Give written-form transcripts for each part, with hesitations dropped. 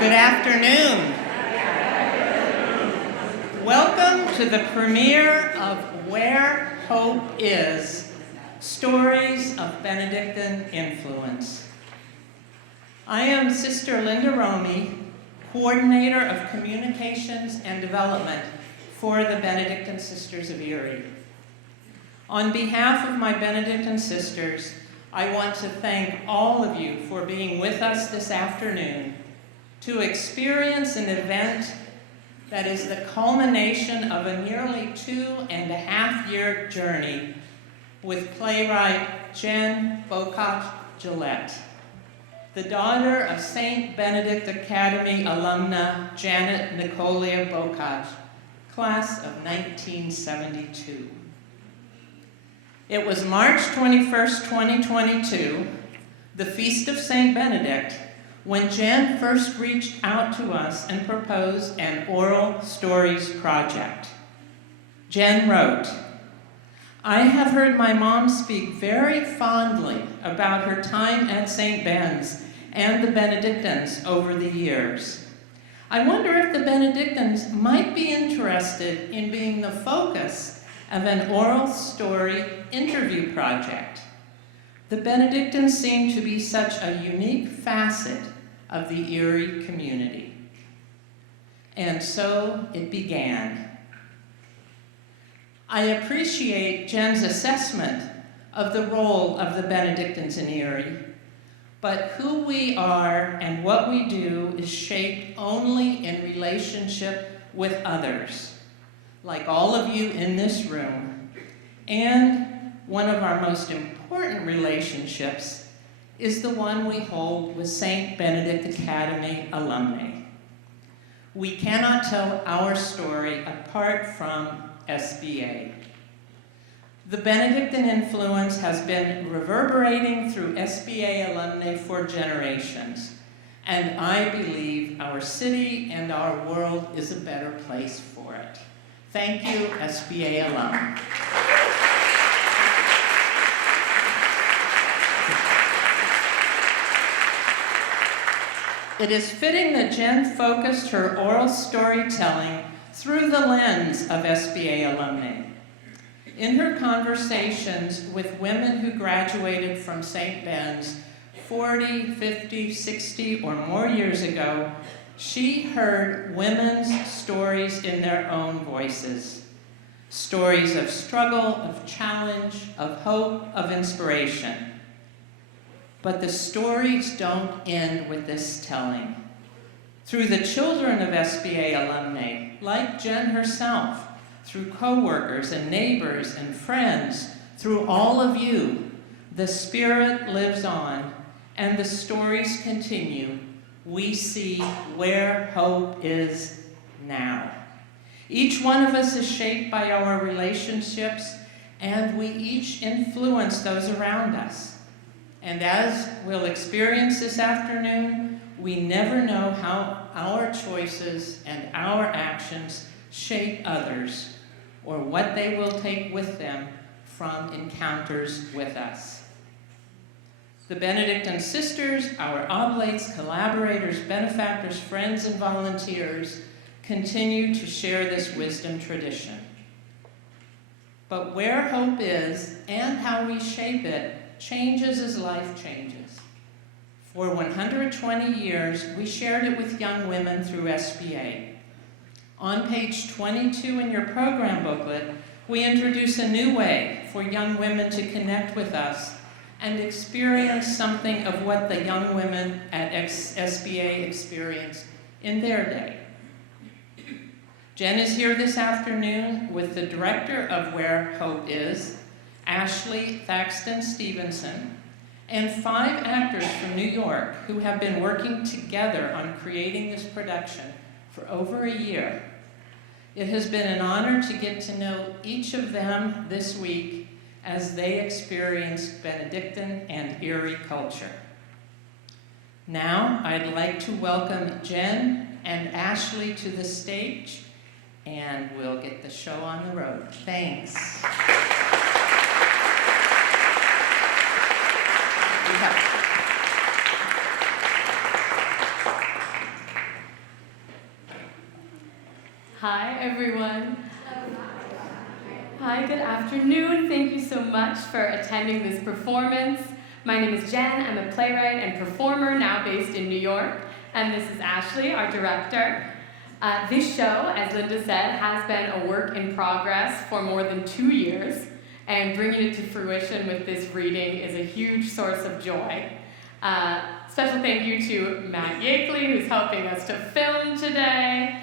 Good afternoon. Welcome to the premiere of Where Hope Is, Stories of Benedictine Influence. I am Sister Linda Romy, Coordinator of Communications and Development for the Benedictine Sisters of Erie. On behalf of my Benedictine sisters, I want to thank all of you for being with us this afternoon to experience an event that is the culmination of a nearly 2.5-year journey with playwright Jenn Bokoch Gillett, the daughter of St. Benedict Academy alumna Janet Nicolia Bokoch, class of 1972. It was March 21st, 2022, the Feast of St. Benedict, when Jenn first reached out to us and proposed an oral stories project. Jenn wrote, "I have heard my mom speak very fondly about her time at St. Ben's and the Benedictines over the years. I wonder if the Benedictines might be interested in being the focus of an oral story interview project. The Benedictines seem to be such a unique facet of the Erie community." And so it began. I appreciate Jenn's assessment of the role of the Benedictines in Erie, but who we are and what we do is shaped only in relationship with others, like all of you in this room. And one of our most important relationships is the one we hold with St. Benedict Academy alumni. We cannot tell our story apart from SBA. The Benedictine influence has been reverberating through SBA alumni for generations, and I believe our city and our world is a better place for it. Thank you, SBA alum. It is fitting that Jenn focused her oral storytelling through the lens of SBA alumni. In her conversations with women who graduated from St. Ben's 40, 50, 60, or more years ago, she heard women's stories in their own voices. Stories of struggle, of challenge, of hope, of inspiration. But the stories don't end with this telling. Through the children of SBA alumni, like Jenn herself, through coworkers and neighbors and friends, through all of you, the Spirit lives on and the stories continue. We see where hope is now. Each one of us is shaped by our relationships, and we each influence those around us. And as we'll experience this afternoon, we never know how our choices and our actions shape others, or what they will take with them from encounters with us. The Benedictine sisters, our oblates, collaborators, benefactors, friends, and volunteers continue to share this wisdom tradition. But where hope is and how we shape it changes as life changes. For 120 years, we shared it with young women through SBA. On page 22 in your program booklet, we introduce a new way for young women to connect with us and experience something of what the young women at SBA experienced in their day. Jenn is here this afternoon with the director of Where Hope Is, Ashley Thaxton Stevenson, and 5 actors from New York who have been working together on creating this production for over a year. It has been an honor to get to know each of them this week as they experienced Benedictine and Erie culture. Now, I'd like to welcome Jenn and Ashley to the stage, and we'll get the show on the road. Thanks. everyone. Hi, good afternoon. Thank you so much for attending this performance. My name is Jen. I'm a playwright and performer now based in New York. And this is Ashley, our director. This show, as Linda said, has been a work in progress for more than 2 years. And bringing it to fruition with this reading is a huge source of joy. Special thank you to Matt Yakeley, who's helping us to film today,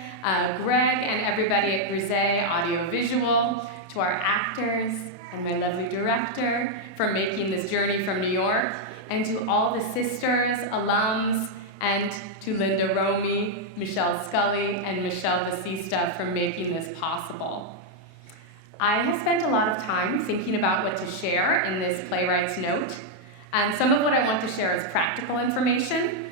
Greg and everybody at Grisey Audiovisual, to our actors and my lovely director for making this journey from New York, and to all the sisters, alums, and to Linda Romy, Michelle Scully, and Michelle Vasista for making this possible. I have spent a lot of time thinking about what to share in this playwright's note, and some of what I want to share is practical information.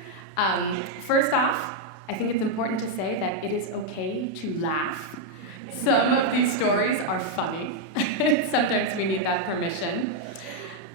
First off, I think it's important to say that it is okay to laugh. Some of these stories are funny. Sometimes we need that permission.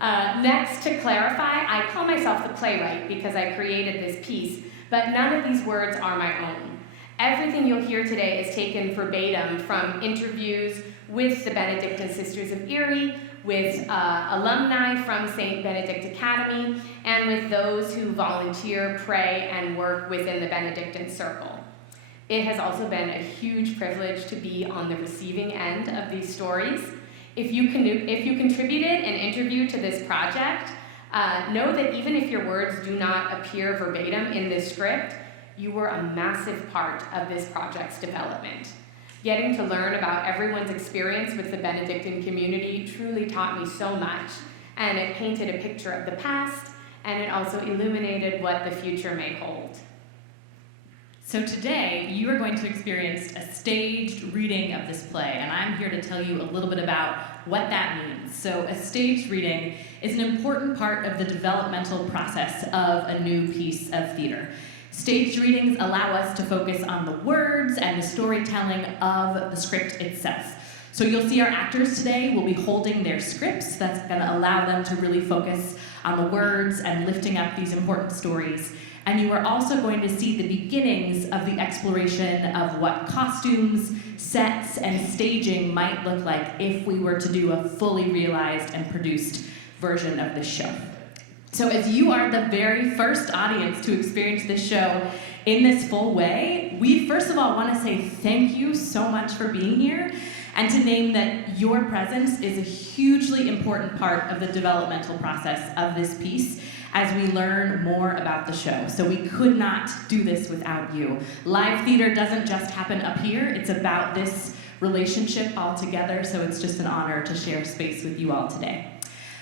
Next, to clarify, I call myself the playwright because I created this piece, but none of these words are my own. Everything you'll hear today is taken verbatim from interviews with the Benedictine Sisters of Erie, with alumni from St. Benedict Academy, and with those who volunteer, pray, and work within the Benedictine Circle. It has also been a huge privilege to be on the receiving end of these stories. If you contributed an interview to this project, know that even if your words do not appear verbatim in this script, you were a massive part of this project's development. Getting to learn about everyone's experience with the Benedictine community truly taught me so much, and it painted a picture of the past, and it also illuminated what the future may hold. So today, you are going to experience a staged reading of this play, and I'm here to tell you a little bit about what that means. So a staged reading is an important part of the developmental process of a new piece of theater. Staged readings allow us to focus on the words and the storytelling of the script itself. So you'll see our actors today will be holding their scripts. That's going to allow them to really focus on the words and lifting up these important stories. And you are also going to see the beginnings of the exploration of what costumes, sets, and staging might look like if we were to do a fully realized and produced version of this show. So as you are the very first audience to experience this show in this full way, we first of all want to say thank you so much for being here, and to name that your presence is a hugely important part of the developmental process of this piece as we learn more about the show. So we could not do this without you. Live theater doesn't just happen up here, it's about this relationship all together, so it's just an honor to share space with you all today.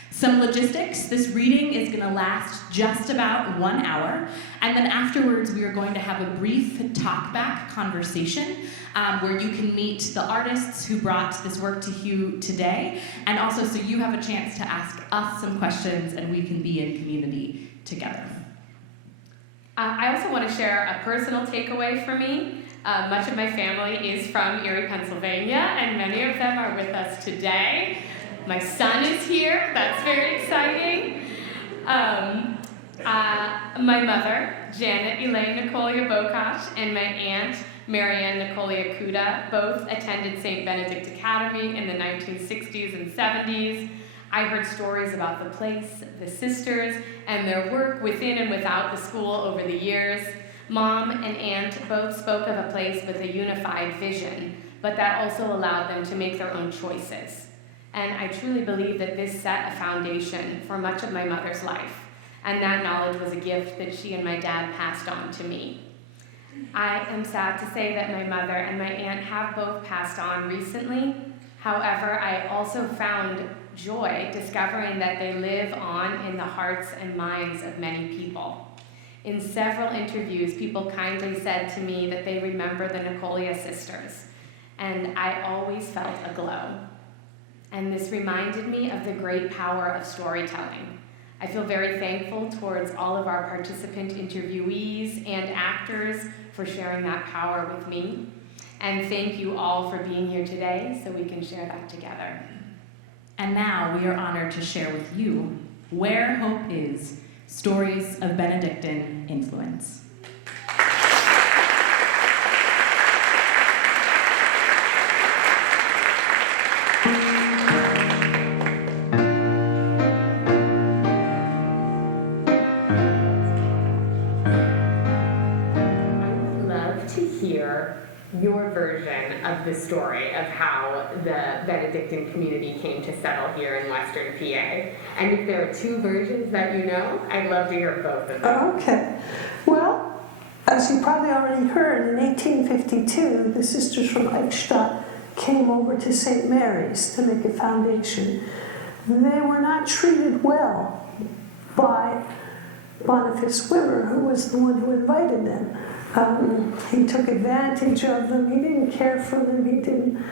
Some logistics: this reading is going to last just about 1 hour, and then afterwards we are going to have a brief talk-back conversation where you can meet the artists who brought this work to you today, and also so you have a chance to ask us some questions and we can be in community together. I also want to share a personal takeaway for me. Much of my family is from Erie, Pennsylvania, and many of them are with us today. My son is here, that's very exciting. My mother, Janet Elaine Nicolia Bokoch, and my aunt, Marianne Nicolia Kuda, both attended St. Benedict Academy in the 1960s and 70s. I heard stories about the place, the sisters, and their work within and without the school over the years. Mom and aunt both spoke of a place with a unified vision, but that also allowed them to make their own choices. And I truly believe that this set a foundation for much of my mother's life, and that knowledge was a gift that she and my dad passed on to me. I am sad to say that my mother and my aunt have both passed on recently. However, I also found joy discovering that they live on in the hearts and minds of many people. In several interviews, people kindly said to me that they remember the Nicolia sisters, and I always felt a glow. And this reminded me of the great power of storytelling. I feel very thankful towards all of our participant interviewees and actors for sharing that power with me. And thank you all for being here today so we can share that together. And now we are honored to share with you Where Hope Is, Stories of Benedictine Influence. hear your version of the story of how the Benedictine community came to settle here in Western PA. And if there are two versions that you know, I'd love to hear both of them. Okay. Well, as you probably already heard, in 1852, the sisters from Eichstätt came over to St. Mary's to make a foundation. They were not treated well by Boniface Wimmer, who was the one who invited them. He took advantage of them. He didn't care for them. He didn't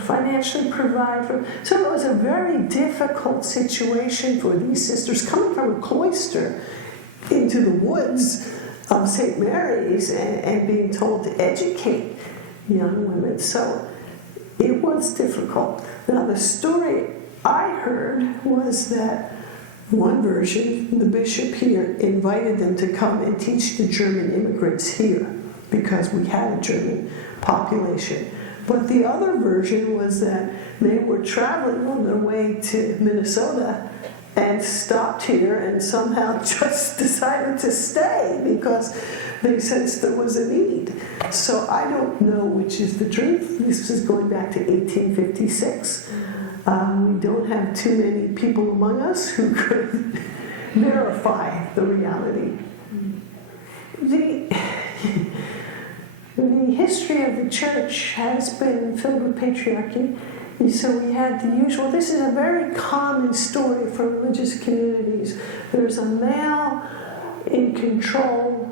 financially provide for them. So it was a very difficult situation for these sisters coming from a cloister into the woods of St. Mary's and being told to educate young women. So it was difficult. Now, the story I heard was that one version, the bishop here invited them to come and teach the German immigrants here because we had a German population. But the other version was that they were traveling on their way to Minnesota and stopped here and somehow just decided to stay because they sensed there was a need. So I don't know which is the truth. This is going back to 1856. We don't have too many people among us who could verify the reality. The history of the church has been filled with patriarchy. And so we had the usual, this is a very common story for religious communities. There's a male in control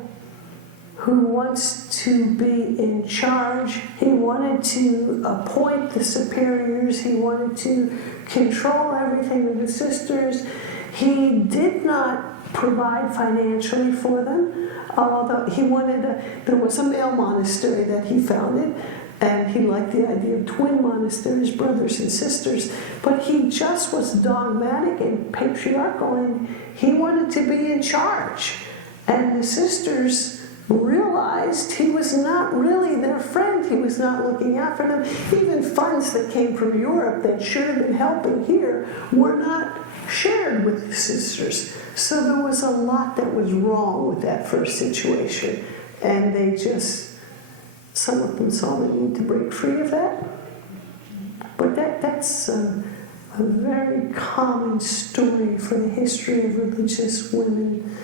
who wants to be in charge. He wanted to appoint the superiors. He wanted to control everything with the sisters. He did not provide financially for them, although he wanted there was a male monastery that he founded, and he liked the idea of twin monasteries, brothers and sisters, but he just was dogmatic and patriarchal, and he wanted to be in charge. And the sisters realized he was not really their friend. He was not looking out for them. Even funds that came from Europe that should have been helping here were not shared with the sisters. So there was a lot that was wrong with that first situation. And they just, some of them saw the need to break free of that. But that's a very common story for the history of religious women.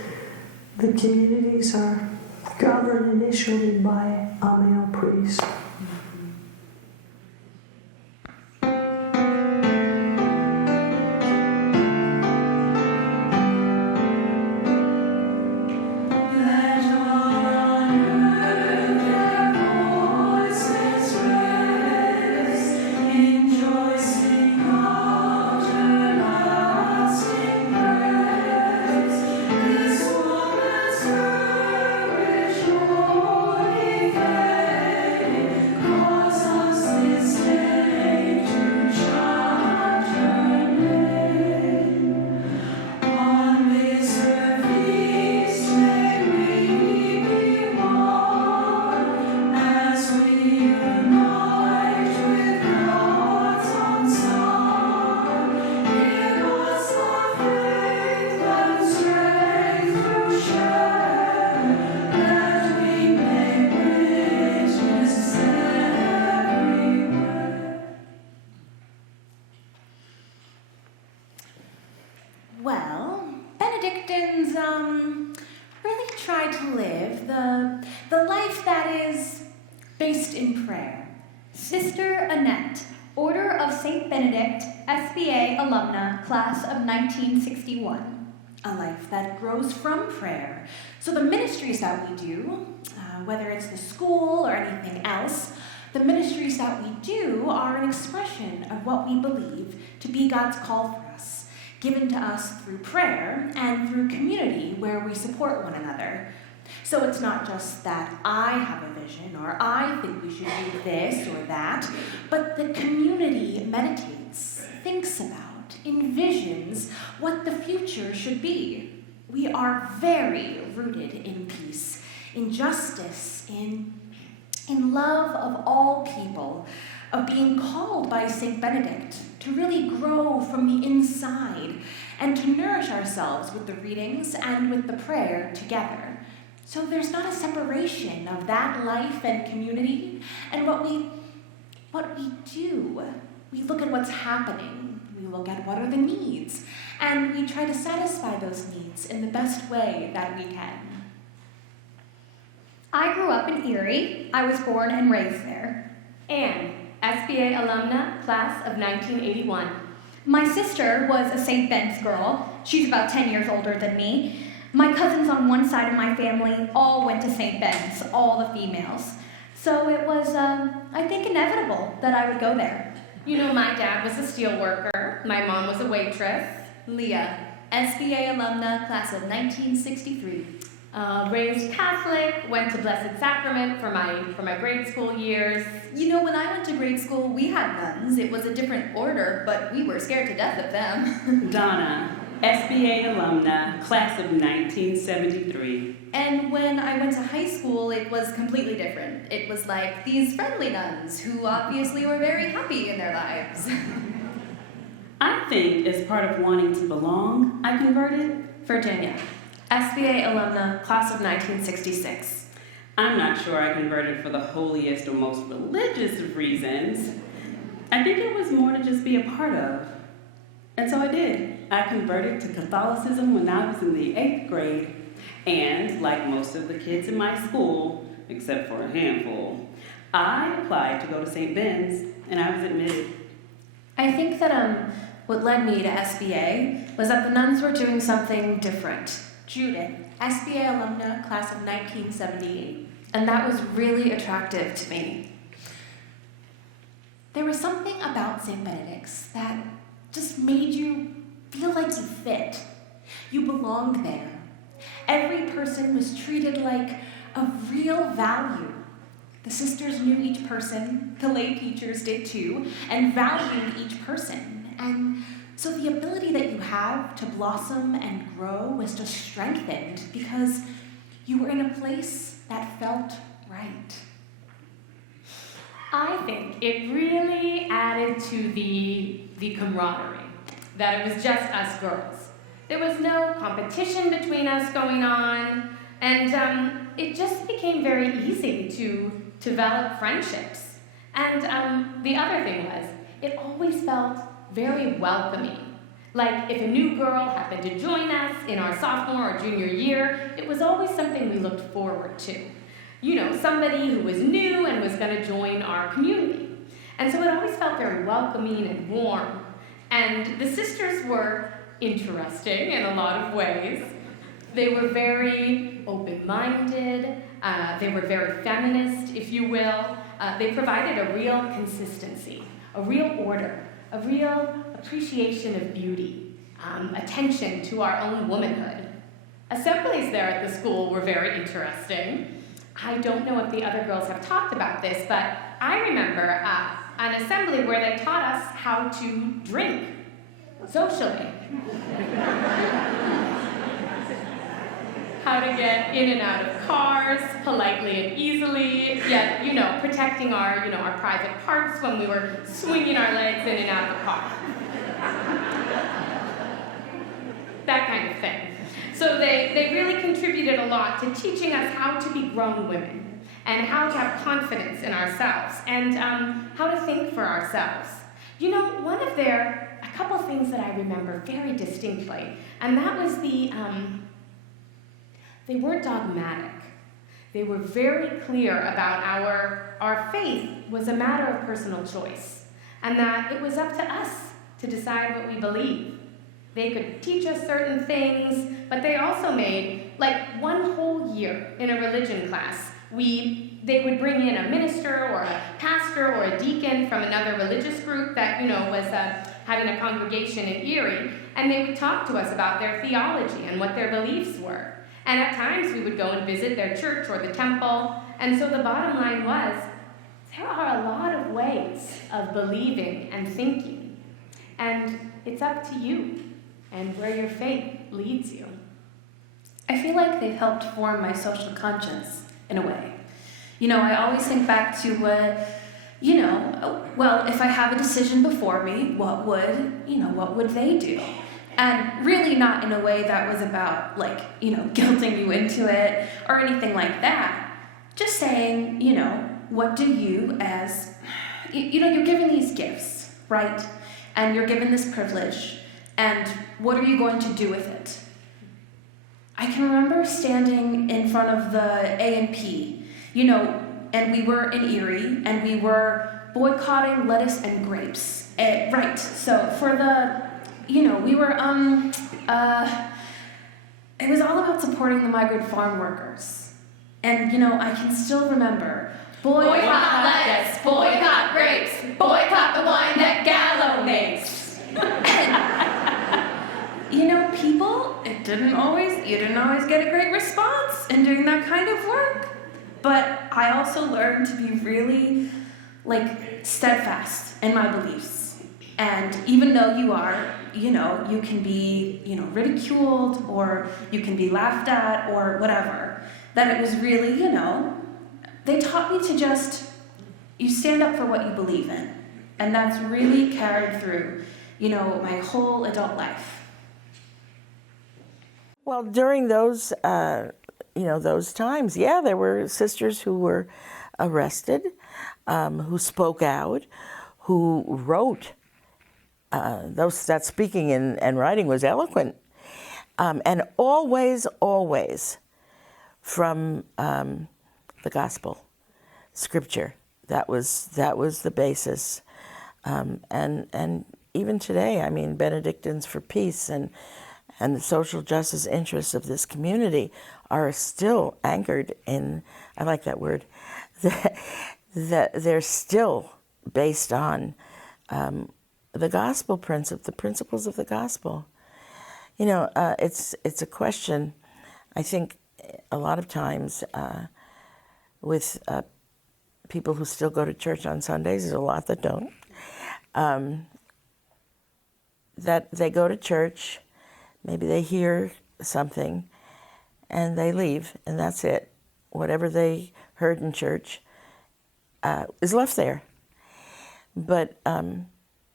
The communities are governed initially by a male priest. Well, Benedictines really try to live the life that is based in prayer. Sister Annette, Order of St. Benedict, SBA alumna, class of 1961. A life that grows from prayer. So the ministries that we do, whether it's the school or anything else, the ministries that we do are an expression of what we believe to be God's call for us, given to us through prayer and through community where we support one another. So it's not just that I have a vision or I think we should do this or that, but the community meditates, thinks about, envisions what the future should be. We are very rooted in peace, in justice, in love of all people, of being called by St. Benedict to really grow from the inside and to nourish ourselves with the readings and with the prayer together. So there's not a separation of that life and community and what we do. We look at what's happening. We look at what are the needs, and we try to satisfy those needs in the best way that we can. I grew up in Erie. I was born and raised there. Anne, SBA alumna, class of 1981. My sister was a St. Ben's girl. She's about 10 years older than me. My cousins on one side of my family all went to St. Ben's, all the females. So it was, I think, inevitable that I would go there. You know, my dad was a steel worker. My mom was a waitress. Leah, SBA alumna, class of 1963. Raised Catholic, went to Blessed Sacrament for my grade school years. You know, when I went to grade school, we had nuns. It was a different order, but we were scared to death of them. Donna, SBA alumna, class of 1973. And when I went to high school, it was completely different. It was like these friendly nuns who obviously were very happy in their lives. I think as part of wanting to belong, I converted. Virginia, SBA alumna, class of 1966. I'm not sure I converted for the holiest or most religious of reasons. I think it was more to just be a part of. And so I did. I converted to Catholicism when I was in the 8th grade. And like most of the kids in my school, except for a handful, I applied to go to St. Ben's and I was admitted. I think that what led me to SBA was that the nuns were doing something different. Judith, SBA alumna, class of 1978. And that was really attractive to me. There was something about St. Benedict's that just made you feel like you fit. You belonged there. Every person was treated like of real value. The sisters knew each person, the lay teachers did too, and valued each person. And so the ability that you have to blossom and grow was just strengthened because you were in a place that felt right. I think it really added to the camaraderie, that it was just us girls. There was no competition between us going on, and it just became very easy to develop friendships. And the other thing was, it always felt very welcoming. Like if a new girl happened to join us in our sophomore or junior year, it was always something we looked forward to. You know, somebody who was new and was going to join our community. And so it always felt very welcoming and warm. And the sisters were interesting in a lot of ways. They were very open-minded. They were very feminist, if you will. They provided a real consistency, a real order, a real appreciation of beauty, attention to our own womanhood. Assemblies there at the school were very interesting. I don't know if the other girls have talked about this, but I remember an assembly where they taught us how to drink socially. How to get in and out of cars politely and easily, yet, you know, protecting our, our private parts when we were swinging our legs in and out of the car. That kind of thing. So they really contributed a lot to teaching us how to be grown women and how to have confidence in ourselves and how to think for ourselves. You know, a couple things that I remember very distinctly, and that was they weren't dogmatic. They were very clear about our faith was a matter of personal choice, and that it was up to us to decide what we believe. They could teach us certain things, but they also made, like one whole year in a religion class, they would bring in a minister or a pastor or a deacon from another religious group that, was having a congregation in Erie, and they would talk to us about their theology and what their beliefs were. And at times we would go and visit their church or the temple, and so the bottom line was, there are a lot of ways of believing and thinking, and it's up to you and where your faith leads you. I feel like they've helped form my social conscience, in a way. I always think back to, well, if I have a decision before me, what would they do? And really not in a way that was about, like, guilting you into it or anything like that. Just saying, what do you as, you're given these gifts, right? And you're given this privilege, and what are you going to do with it? I can remember standing in front of the A&P, and we were in Erie, and we were boycotting lettuce and grapes. Right, so for the, we were, it was all about supporting the migrant farm workers. And, I can still remember, Boycott lettuce, boycott grapes, boycott the wine that Gallo makes. People, you didn't always get a great response in doing that kind of work. But I also learned to be really, steadfast in my beliefs. And even though you are, you can be, ridiculed, or you can be laughed at, or whatever, that it was really, they taught me to just, you stand up for what you believe in. And that's really carried through, my whole adult life. Well, during those, those times, there were sisters who were arrested, who spoke out, who wrote. That speaking and writing was eloquent, and always from the gospel, scripture. That was the basis, and even today, Benedictines for peace and the social justice interests of this community are still anchored in, I like that word, that they're still based on the gospel the principles of the gospel. It's a question, I think, a lot of times with people who still go to church on Sundays, there's a lot that don't, that they go to church, maybe they hear something, and they leave, and that's it. Whatever they heard in church is left there. But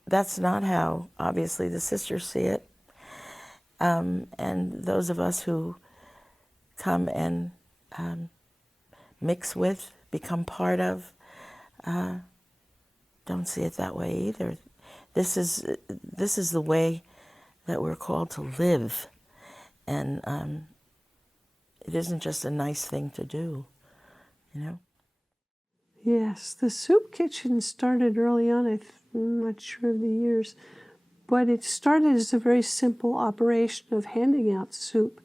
that's not how, obviously, the sisters see it. And those of us who come and mix with, become part of, don't see it that way either. This is the way that we're called to live. And it isn't just a nice thing to do, Yes, the soup kitchen started early on. I'm not sure of the years, but it started as a very simple operation of handing out soup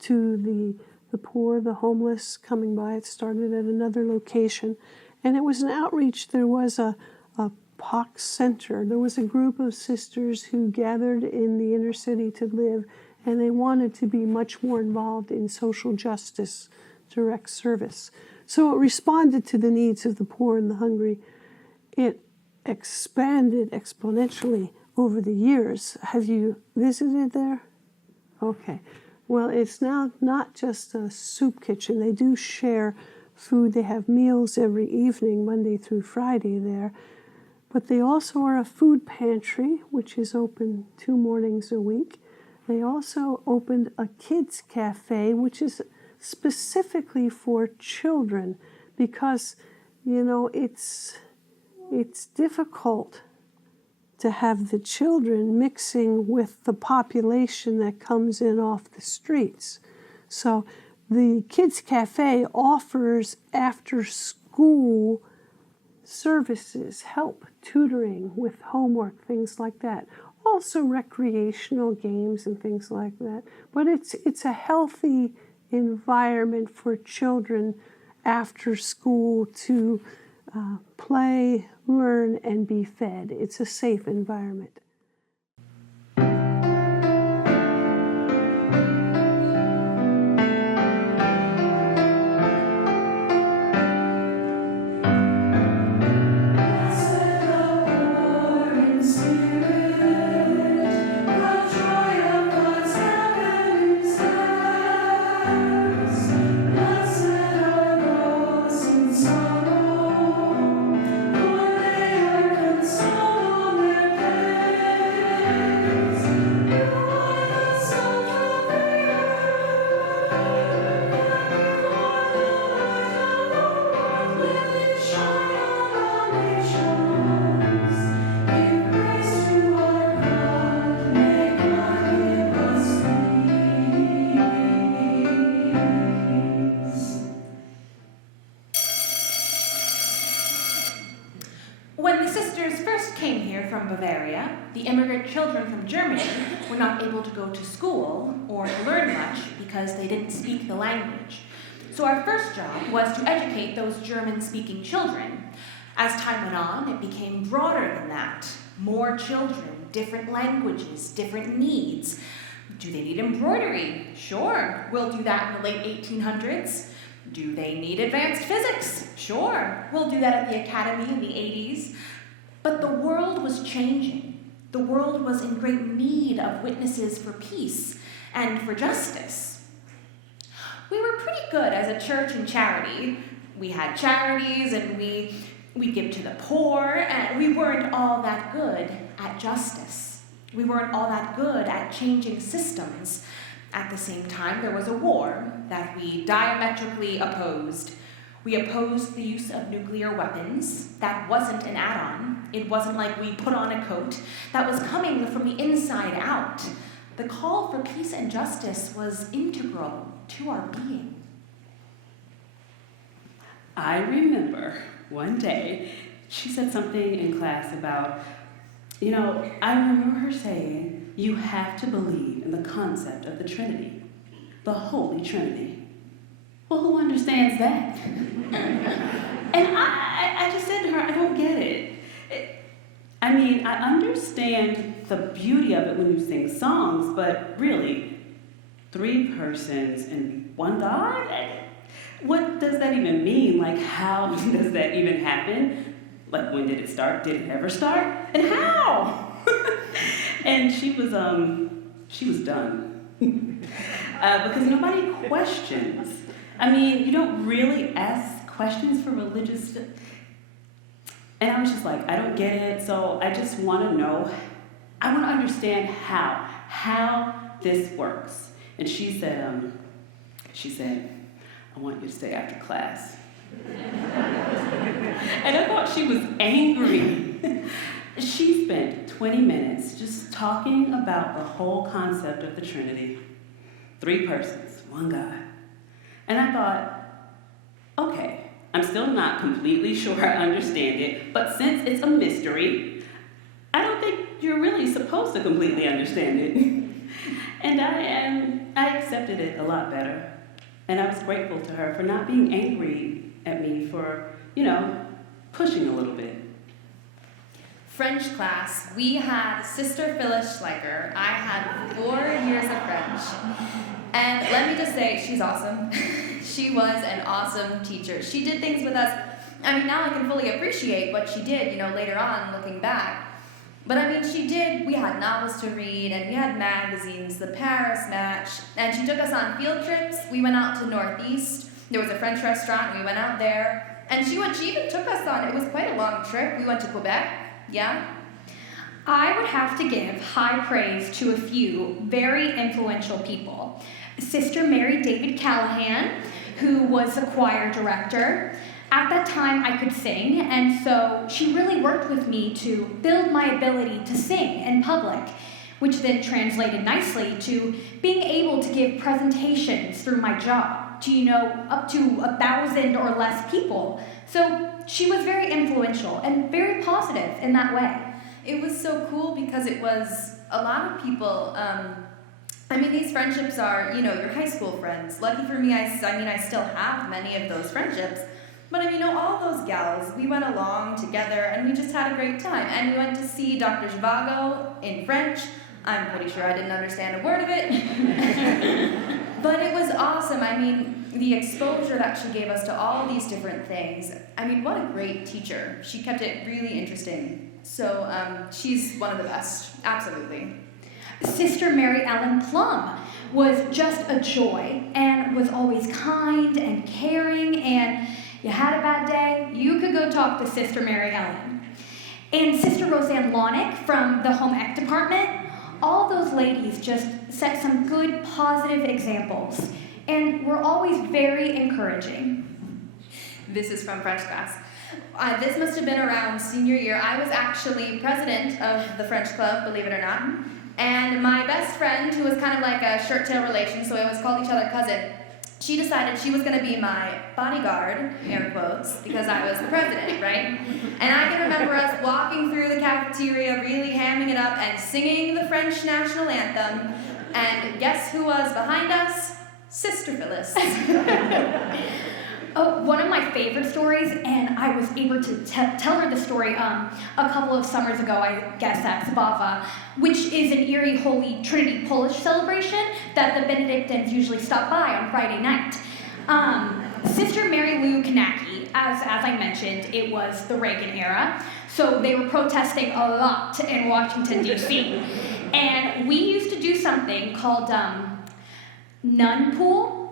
to the poor, the homeless coming by. It started at another location, and it was an outreach. There was a POC center. There was a group of sisters who gathered in the inner city to live, and they wanted to be much more involved in social justice, direct service. So it responded to the needs of the poor and the hungry. It expanded exponentially over the years. Have you visited there? Okay. Well, it's now not just a soup kitchen. They do share food. They have meals every evening, Monday through Friday there. But they also are a food pantry, which is open 2 mornings a week. They also opened a kids cafe, which is specifically for children, because, it's difficult to have the children mixing with the population that comes in off the streets. So the Kids Cafe offers after-school services, help, tutoring with homework, things like that. Also recreational games and things like that. But it's a healthy environment for children after school to play, learn, and be fed. It's a safe environment. When the sisters first came here from Bavaria, the immigrant children from Germany were not able to go to school or to learn much because they didn't speak the language. So our first job was to educate those German-speaking children. As time went on, it became broader than that. More children, different languages, different needs. Do they need embroidery? Sure, we'll do that in the late 1800s. Do they need advanced physics? Sure, we'll do that at the Academy in the 80s. But the world was changing. The world was in great need of witnesses for peace and for justice. We were pretty good as a church and charity. We had charities and we give to the poor, and we weren't all that good at justice. We weren't all that good at changing systems. At the same time, there was a war that we diametrically opposed. We opposed the use of nuclear weapons. That wasn't an add-on. It wasn't like we put on a coat. That was coming from the inside out. The call for peace and justice was integral to our being. I remember one day she said something in class about, I remember her saying, you have to believe in the concept of the Trinity, the Holy Trinity. Well, who understands that? And I just said to her, I don't get it. I understand the beauty of it when you sing songs, but really, 3 persons and one God? What does that even mean? Like, how does that even happen? Like, when did it start? Did it ever start? And how? And she was done. Because nobody questions. You don't really ask questions for religious. And I was just like, I don't get it. So I just want to know. I want to understand how this works. And she said, I want you to stay after class. And I thought she was angry. She spent 20 minutes just talking about the whole concept of the Trinity. 3 persons, one God. And I thought, okay, I'm still not completely sure I understand it, but since it's a mystery, I don't think you're really supposed to completely understand it. And I accepted it a lot better. And I was grateful to her for not being angry at me for, pushing a little bit. French class, we had Sister Phyllis Schleicher. I had 4 years of French. And let me just say, she's awesome. She was an awesome teacher. She did things with us. Now I can fully appreciate what she did, later on, looking back. But we had novels to read, and we had magazines, the Paris Match, and she took us on field trips. We went out to Northeast. There was a French restaurant, and we went out there. And she even took us on, it was quite a long trip. We went to Quebec, yeah? I would have to give high praise to a few very influential people. Sister Mary David Callahan, who was a choir director. At that time, I could sing, and so she really worked with me to build my ability to sing in public, which then translated nicely to being able to give presentations through my job to, up to 1,000 or less people. So she was very influential and very positive in that way. It was so cool because it was a lot of people, these friendships are, your high school friends. Lucky for me, I still have many of those friendships. But all those gals, we went along together and we just had a great time. And we went to see Dr. Zhivago in French. I'm pretty sure I didn't understand a word of it. But it was awesome. The exposure that she gave us to all these different things. What a great teacher. She kept it really interesting. So she's one of the best, absolutely. Sister Mary Ellen Plum was just a joy and was always kind and caring, and you had a bad day, you could go talk to Sister Mary Ellen. And Sister Roseanne Lonick from the Home Ec Department, all those ladies just set some good, positive examples, and were always very encouraging. This is from French class. This must have been around senior year. I was actually president of the French club, believe it or not. And my best friend, who was kind of like a shirt-tail relation, so we always called each other cousin, she decided she was going to be my bodyguard, air quotes, because I was the president, right? And I can remember us walking through the cafeteria, really hamming it up and singing the French national anthem. And guess who was behind us? Sister Phyllis. Oh, one of my favorite stories, and I was able to tell her the story a couple of summers ago, I guess, at Zabava, which is an Erie Holy Trinity Polish celebration that the Benedictines usually stop by on Friday night. Sister Mary Lou Kanaki, as I mentioned, it was the Reagan era, so they were protesting a lot in Washington, D.C. And we used to do something called nun pool.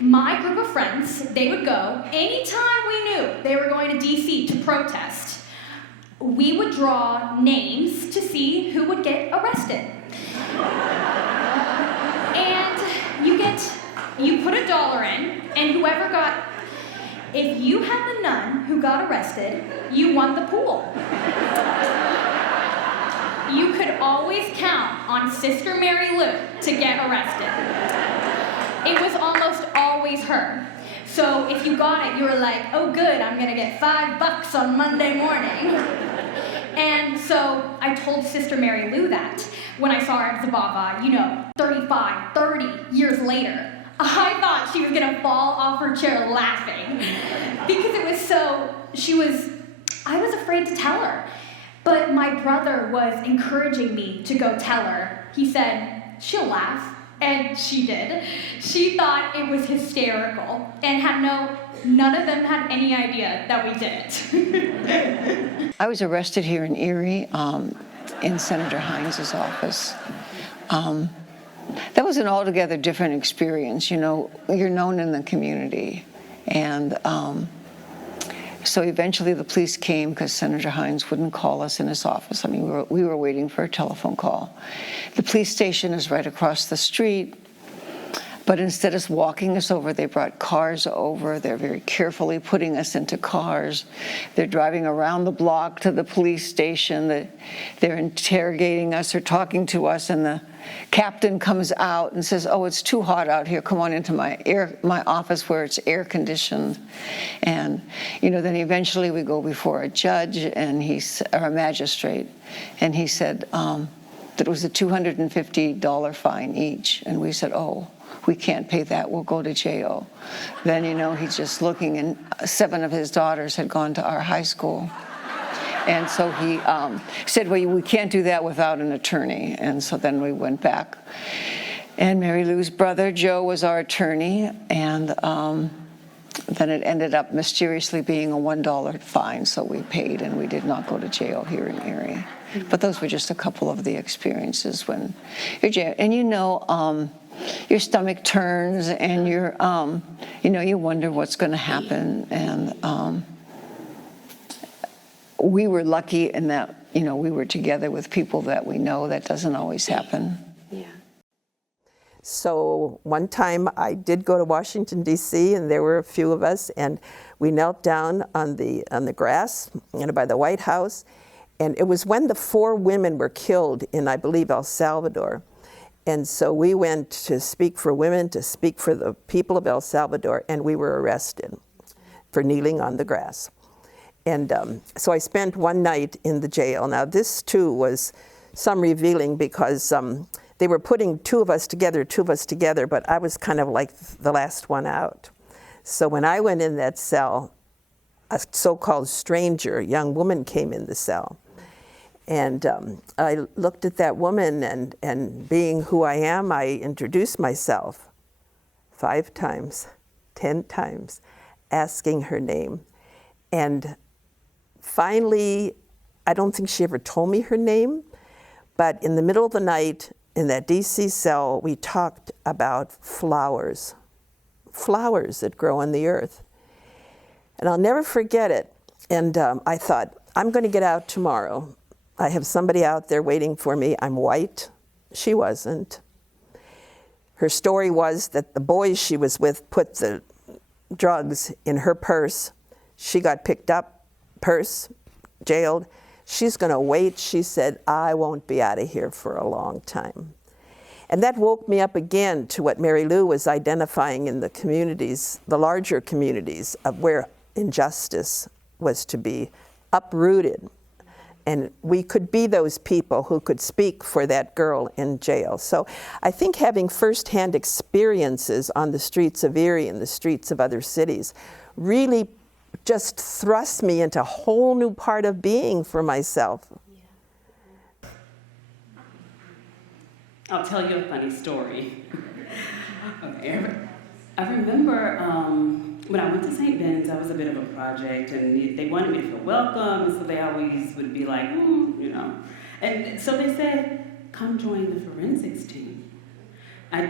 My group of friends, they would go anytime we knew they were going to DC to protest. We would draw names to see who would get arrested. And you put $1 in, and whoever got, if you had the nun who got arrested, you won the pool. You could always count on Sister Mary Lou to get arrested. It was almost always her. So if you got it, you were like, oh good, I'm gonna get $5 on Monday morning. And so I told Sister Mary Lou that when I saw her at Zabava, 35, 30 years later. I thought she was gonna fall off her chair laughing. Because it was I was afraid to tell her. But my brother was encouraging me to go tell her. He said, she'll laugh. And she did. She thought it was hysterical and none of them had any idea that we did it. I was arrested here in Erie in Senator Hines' office. That was an altogether different experience. You're known in the community. And so eventually the police came because Senator Hines wouldn't call us in his office. I mean, we were waiting for a telephone call. The police station is right across the street, but instead of walking us over, they brought cars over. They're very carefully putting us into cars. They're driving around the block to the police station. They're interrogating us or talking to us, and the captain comes out and says, oh, it's too hot out here. Come on into my office where it's air conditioned. And, then eventually we go before a judge or a magistrate, and he said that it was a $250 fine each. And we said, oh, we can't pay that. We'll go to jail. Then, he's just looking, and 7 of his daughters had gone to our high school. And so he said, well, we can't do that without an attorney. And so then we went back. And Mary Lou's brother, Joe, was our attorney. And then it ended up mysteriously being a $1 fine. So we paid, and we did not go to jail here in Erie. But those were just a couple of the experiences when you're jailed. And your stomach turns, and you wonder what's going to happen. And we were lucky in that, we were together with people that we know. That doesn't always happen. Yeah. So one time I did go to Washington, D.C., and there were a few of us, and we knelt down on the grass by the White House. And it was when the 4 women were killed in, I believe, El Salvador. And so we went to speak for women, to speak for the people of El Salvador, and we were arrested for kneeling on the grass. And so I spent one night in the jail. Now this too was some revealing, because they were putting 2 of us together, but I was kind of like the last one out. So when I went in that cell, a so-called stranger, a young woman, came in the cell. And I looked at that woman, and being who I am, I introduced myself 5 times, 10 times, asking her name. And finally, I don't think she ever told me her name, but in the middle of the night in that DC cell, we talked about flowers that grow on the earth. And I'll never forget it. And I thought, I'm going to get out tomorrow. I have somebody out there waiting for me. I'm white. She wasn't. Her story was that the boys she was with put the drugs in her purse. She got picked up, purse, jailed. She's going to wait. She said, I won't be out of here for a long time. And that woke me up again to what Mary Lou was identifying in the communities, the larger communities, of where injustice was to be uprooted. And we could be those people who could speak for that girl in jail. So I think having firsthand experiences on the streets of Erie and the streets of other cities really just thrust me into a whole new part of being for myself. I'll tell you a funny story. Okay, I remember when I went to St. Ben's, I was a bit of a project, and they wanted me to feel welcome, so they always would be like, you know. And so they said, come join the forensics team. I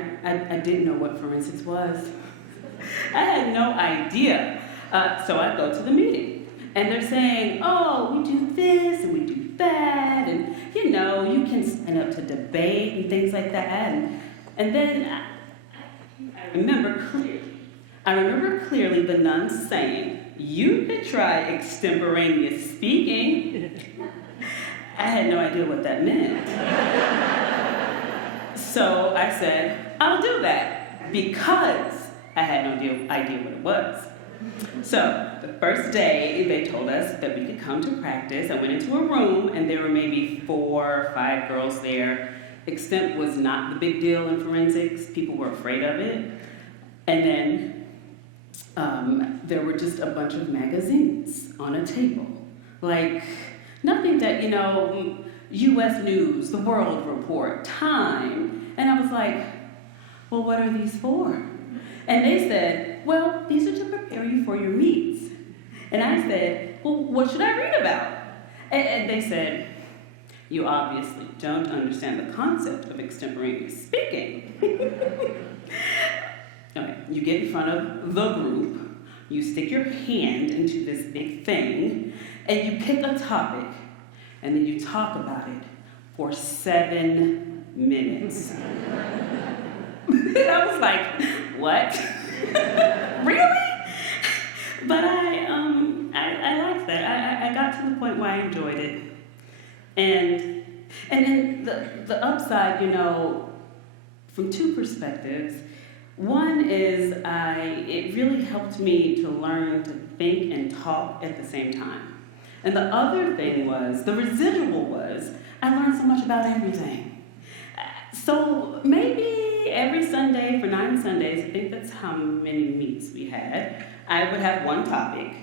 didn't know what forensics was. I had no idea. So I go to the meeting, and they're saying, oh, we do this and we do that, and you know, you can sign up to debate and things like that. And then I remember clearly the nuns saying, you could try extemporaneous speaking. I had no idea what that meant. So I said, I'll do that, because I had no idea what it was. So the first day, they told us that we could come to practice. I went into a room, and there were maybe 4 or 5 girls there. Extemp was not the big deal in forensics. People were afraid of it. And then there were just a bunch of magazines on a table. Like, nothing that, you know, U.S. News, The World Report, Time. And I was like, well, what are these for? And they said, well, these are to prepare you for your meets. And I said, well, what should I read about? And they said, you obviously don't understand the concept of extemporaneous speaking. Okay, you get in front of the group, you stick your hand into this big thing, and you pick a topic, and then you talk about it for 7 minutes. And I was like, what? Really? But I liked that. I got to the point where I enjoyed it. And then the upside, you know, from 2 perspectives. One is it really helped me to learn to think and talk at the same time. And the other thing was, the residual was, I learned so much about everything. So maybe every Sunday for 9 Sundays, I think that's how many meets we had, I would have one topic.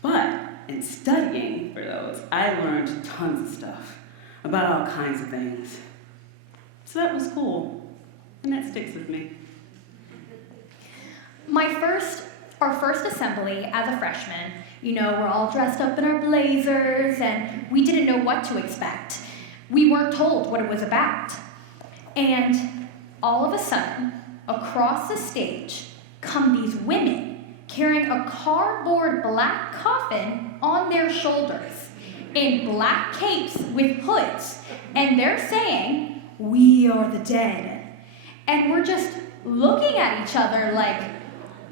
But in studying for those, I learned tons of stuff about all kinds of things. So that was cool, and that sticks with me. Our first assembly as a freshman, you know, we're all dressed up in our blazers, and we didn't know what to expect. We weren't told what it was about. And all of a sudden, across the stage, come these women carrying a cardboard black coffin on their shoulders, in black capes with hoods, and they're saying, "We are the dead." And we're just looking at each other like,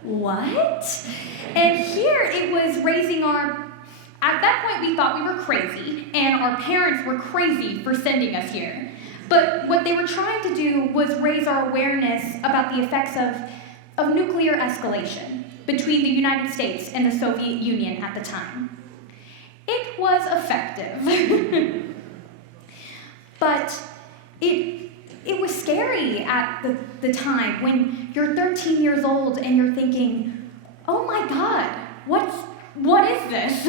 what? And here it was raising at that point we thought we were crazy, and our parents were crazy for sending us here. But what they were trying to do was raise our awareness about the effects of nuclear escalation between the United States and the Soviet Union at the time. It was effective. But it was scary at the time when you're 13 years old and you're thinking, oh my God, what is this?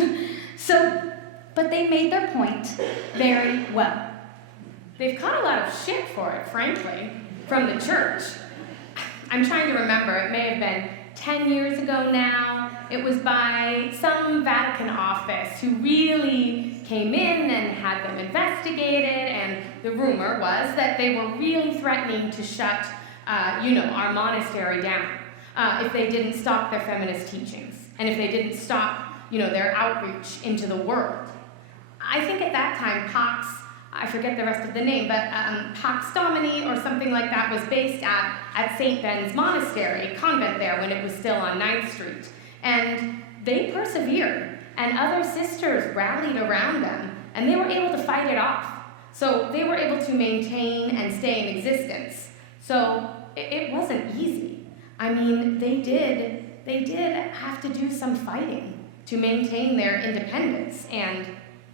But they made their point very well. They've caught a lot of shit for it, frankly, from the church. I'm trying to remember, it may have been 10 years ago now. It was by some Vatican office who really came in and had them investigated, and the rumor was that they were really threatening to shut, our monastery down if they didn't stop their feminist teachings, and if they didn't stop, their outreach into the world. I think at that time, I forget the rest of the name, but Pax Domini or something like that was based at St. Ben's Monastery, convent there, when it was still on 9th Street. And they persevered, and other sisters rallied around them, and they were able to fight it off. So they were able to maintain and stay in existence. So it wasn't easy. I mean, they did have to do some fighting to maintain their independence and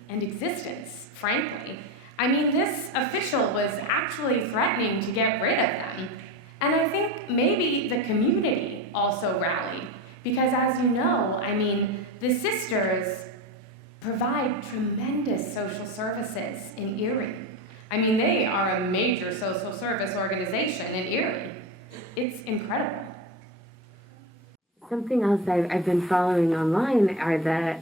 existence, frankly. I mean, this official was actually threatening to get rid of them. And I think maybe the community also rallied, because as you know, I mean, the sisters provide tremendous social services in Erie. I mean, they are a major social service organization in Erie. It's incredible. Something else I've been following online are the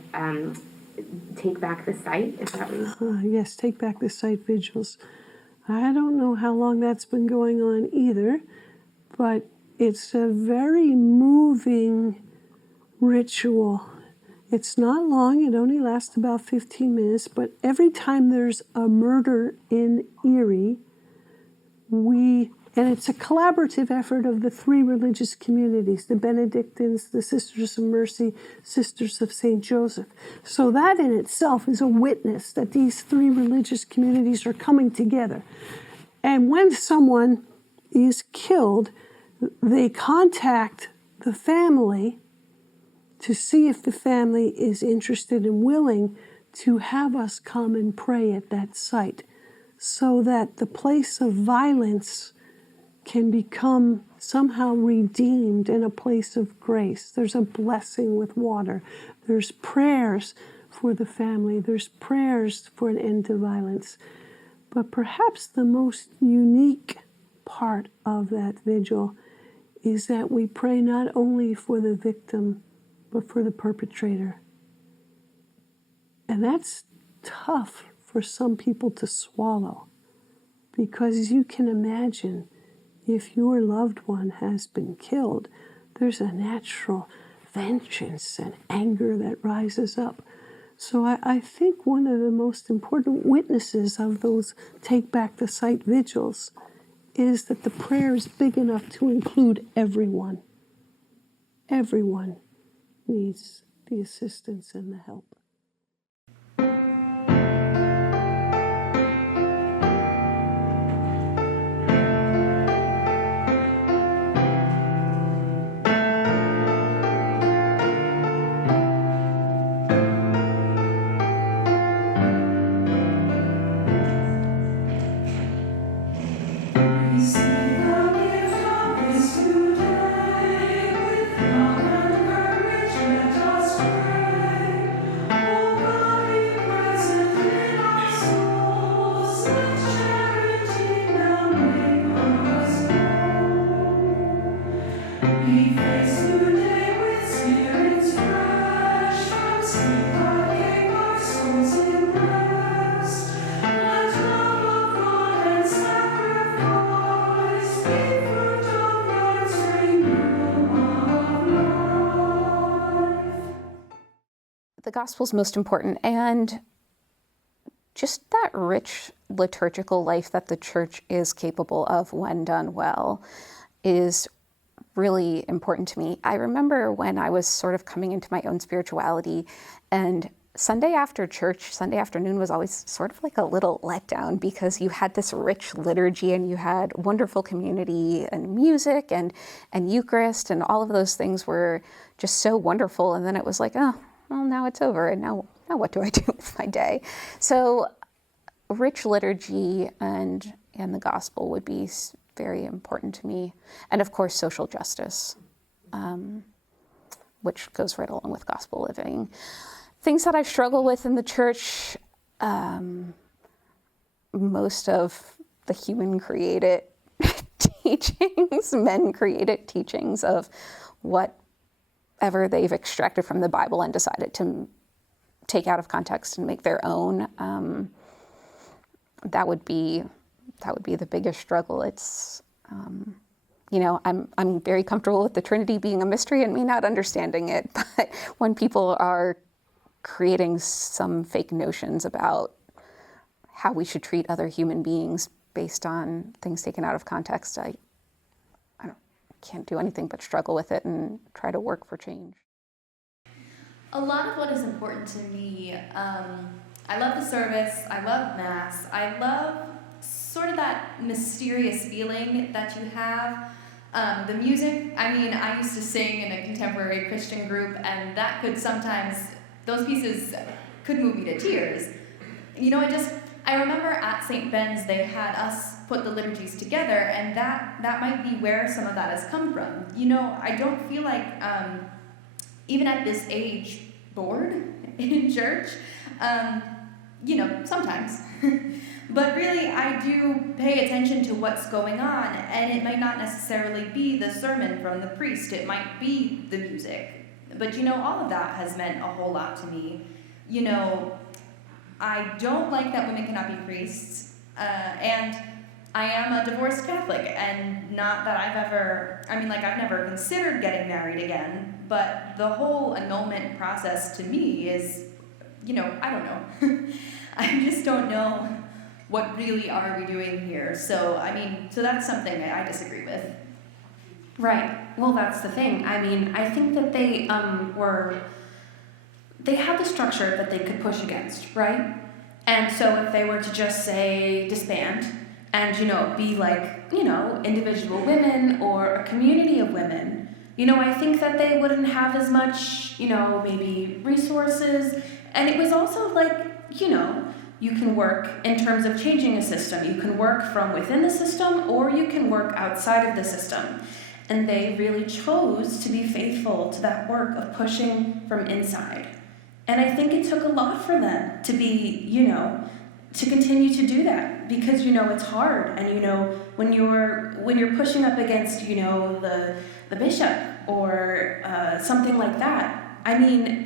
Take Back the Site. Is that what Yes, Take Back the Site vigils. I don't know how long that's been going on either, but it's a very moving ritual. It's not long, it only lasts about 15 minutes, but every time there's a murder in Erie, and it's a collaborative effort of the three religious communities, the Benedictines, the Sisters of Mercy, Sisters of St. Joseph. So that in itself is a witness that these three religious communities are coming together. And when someone is killed, they contact the family to see if the family is interested and willing to have us come and pray at that site, so that the place of violence can become somehow redeemed in a place of grace. There's a blessing with water. There's prayers for the family. There's prayers for an end to violence. But perhaps the most unique part of that vigil is that we pray not only for the victim, but for the perpetrator. And that's tough for some people to swallow, because you can imagine if your loved one has been killed, there's a natural vengeance and anger that rises up. So I think one of the most important witnesses of those Take Back the Site vigils is that the prayer is big enough to include everyone. Everyone needs the assistance and the help. The gospel's most important, and just that rich liturgical life that the church is capable of when done well is really important to me. I remember when I was sort of coming into my own spirituality, and Sunday after church, Sunday afternoon was always sort of like a little letdown, because you had this rich liturgy and you had wonderful community and music and Eucharist, and all of those things were just so wonderful. And then it was like, oh, well, now it's over, and now what do I do with my day? So rich liturgy and the gospel would be very important to me. And of course, social justice, which goes right along with gospel living. Things that I struggle with in the church, most of the human-created teachings, men-created teachings of whatever they've extracted from the Bible and decided to take out of context and make their own. That would be the biggest struggle. It's, I'm very comfortable with the Trinity being a mystery and me not understanding it. But when people are creating some fake notions about how we should treat other human beings based on things taken out of context, I can't do anything but struggle with it and try to work for change. A lot of what is important to me, I love the service, I love Mass, I love sort of that mysterious feeling that you have. The music, I mean, I used to sing in a contemporary Christian group, and that could sometimes, those pieces could move me to tears. You know, I remember at St. Ben's they had us put the liturgies together, and that might be where some of that has come from. You know, I don't feel like, even at this age, bored in church. You know, sometimes. But really, I do pay attention to what's going on, and it might not necessarily be the sermon from the priest. It might be the music. But you know, all of that has meant a whole lot to me. You know, I don't like that women cannot be priests, and I am a divorced Catholic, and not that I've never considered getting married again, but the whole annulment process to me is, you know, I don't know. I just don't know what really are we doing here. So, I mean, so that's something I disagree with. Right. Well, that's the thing. I mean, I think that they had the structure that they could push against, right? And so if they were to just say disband and, you know, be like, you know, individual women or a community of women, you know, I think that they wouldn't have as much, you know, maybe resources. And it was also like, you know, you can work in terms of changing a system. You can work from within the system, or you can work outside of the system. And they really chose to be faithful to that work of pushing from inside. And I think it took a lot for them to be, you know, to continue to do that, because, you know, it's hard. And, you know, when you're pushing up against, you know, the bishop or something like that, I mean,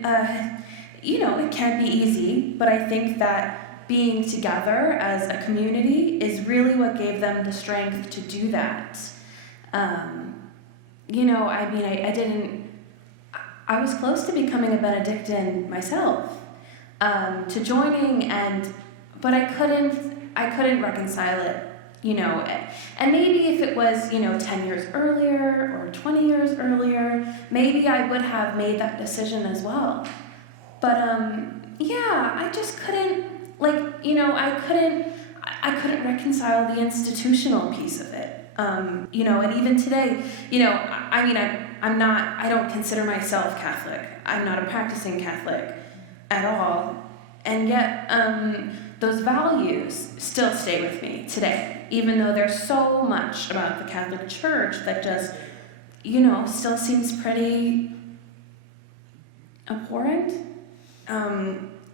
you know, it can't be easy, but I think that being together as a community is really what gave them the strength to do that. You know, I mean, I was close to becoming a Benedictine myself, to joining, but I couldn't reconcile it, you know, and maybe if it was, you know, 10 years earlier or 20 years earlier, maybe I would have made that decision as well. But, yeah, I just couldn't, like, you know, I couldn't reconcile the institutional piece of it. You know, and even today, you know, I mean, I don't consider myself Catholic. I'm not a practicing Catholic at all. And yet, those values still stay with me today, even though there's so much about the Catholic Church that just, you know, still seems pretty abhorrent.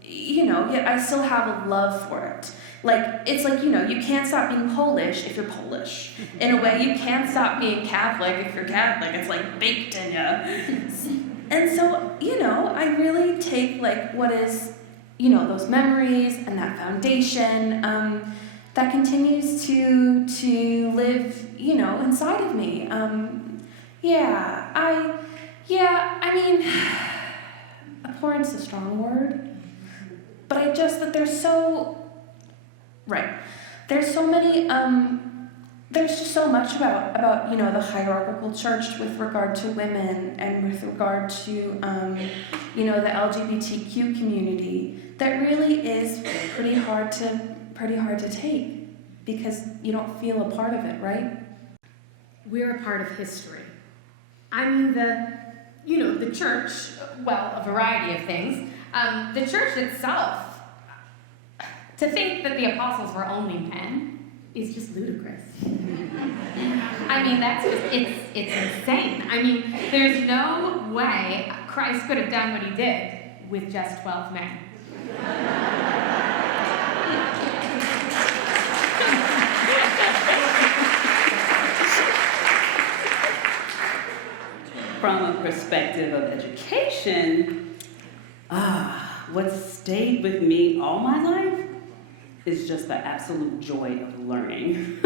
You know, yet I still have a love for it. Like, it's like, you know, you can't stop being Polish if you're Polish. In a way, you can't stop being Catholic if you're Catholic. It's like baked in you. And so, you know, I really take, like, what is, you know, those memories and that foundation that continues to live, you know, inside of me. I mean, abhorrence is a strong word. But there's so many, there's just so much about, you know, the hierarchical church with regard to women and with regard to, you know, the LGBTQ community that really is pretty hard to take, because you don't feel a part of it, right? We're a part of history. I mean, the church, well, a variety of things. The church itself, to think that the apostles were only men is just ludicrous. I mean, it's insane. I mean, there's no way Christ could have done what he did with just 12 men. From a perspective of education, what stayed with me all my life is just the absolute joy of learning.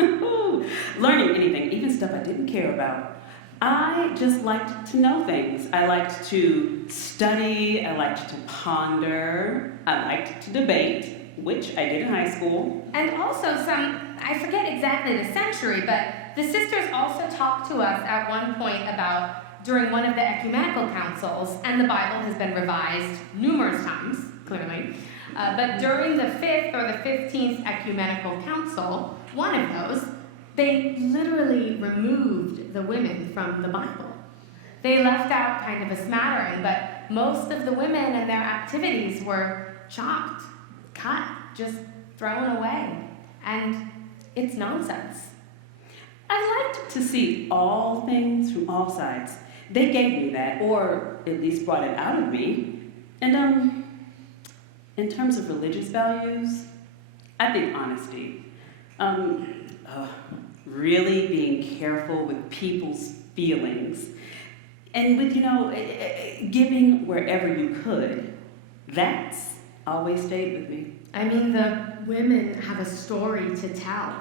Learning anything, even stuff I didn't care about. I just liked to know things. I liked to study, I liked to ponder, I liked to debate, which I did in high school. And also I forget exactly the century, but the sisters also talked to us at one point about, during one of the ecumenical councils, and the Bible has been revised numerous times, clearly, but during the 5th or the 15th ecumenical council, one of those, they literally removed the women from the Bible. They left out kind of a smattering, but most of the women and their activities were chopped, cut, just thrown away. And it's nonsense. I liked to see all things from all sides. They gave me that, or at least brought it out of me. And in terms of religious values, I think honesty. Really being careful with people's feelings. And with, giving wherever you could. That's always stayed with me. I mean, the women have a story to tell.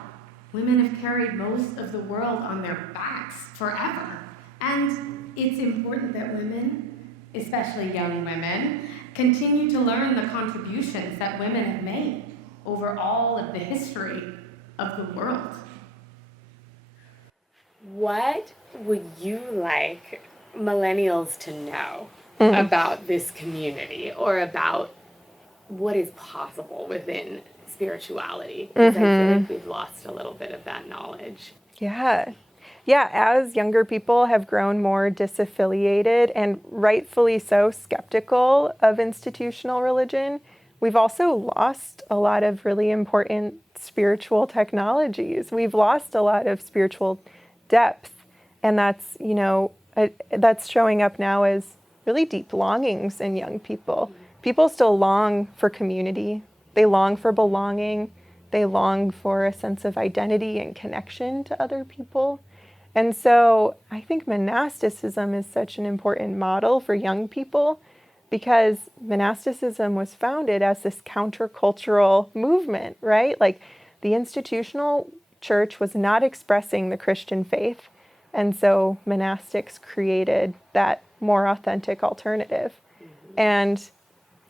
Women have carried most of the world on their backs forever. And it's important that women, especially young women, continue to learn the contributions that women have made over all of the history of the world. What would you like millennials to know about this community or about what is possible within spirituality? Because I feel like we've lost a little bit of that knowledge. Yeah, as younger people have grown more disaffiliated and rightfully so skeptical of institutional religion, we've also lost a lot of really important spiritual technologies. We've lost a lot of spiritual depth, and that's, that's showing up now as really deep longings in young people. People still long for community. They long for belonging. They long for a sense of identity and connection to other people. And so I think monasticism is such an important model for young people because monasticism was founded as this countercultural movement, right? Like the institutional church was not expressing the Christian faith. And so monastics created that more authentic alternative. And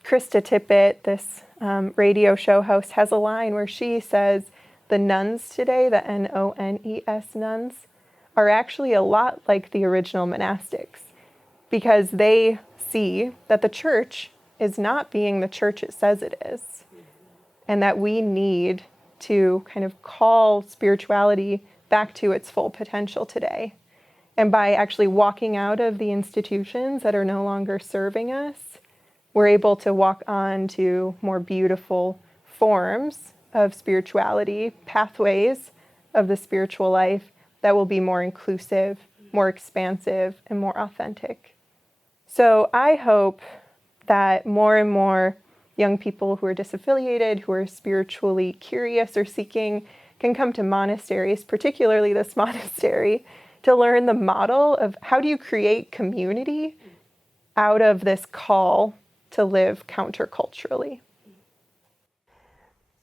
Krista Tippett, this radio show host, has a line where she says the nuns today, the N-O-N-E-S nuns, are actually a lot like the original monastics because they see that the church is not being the church it says it is, and that we need to kind of call spirituality back to its full potential today. And by actually walking out of the institutions that are no longer serving us, we're able to walk on to more beautiful forms of spirituality, pathways of the spiritual life that will be more inclusive, more expansive, and more authentic. So I hope that more and more young people who are disaffiliated, who are spiritually curious or seeking, can come to monasteries, particularly this monastery, to learn the model of how do you create community out of this call to live counterculturally.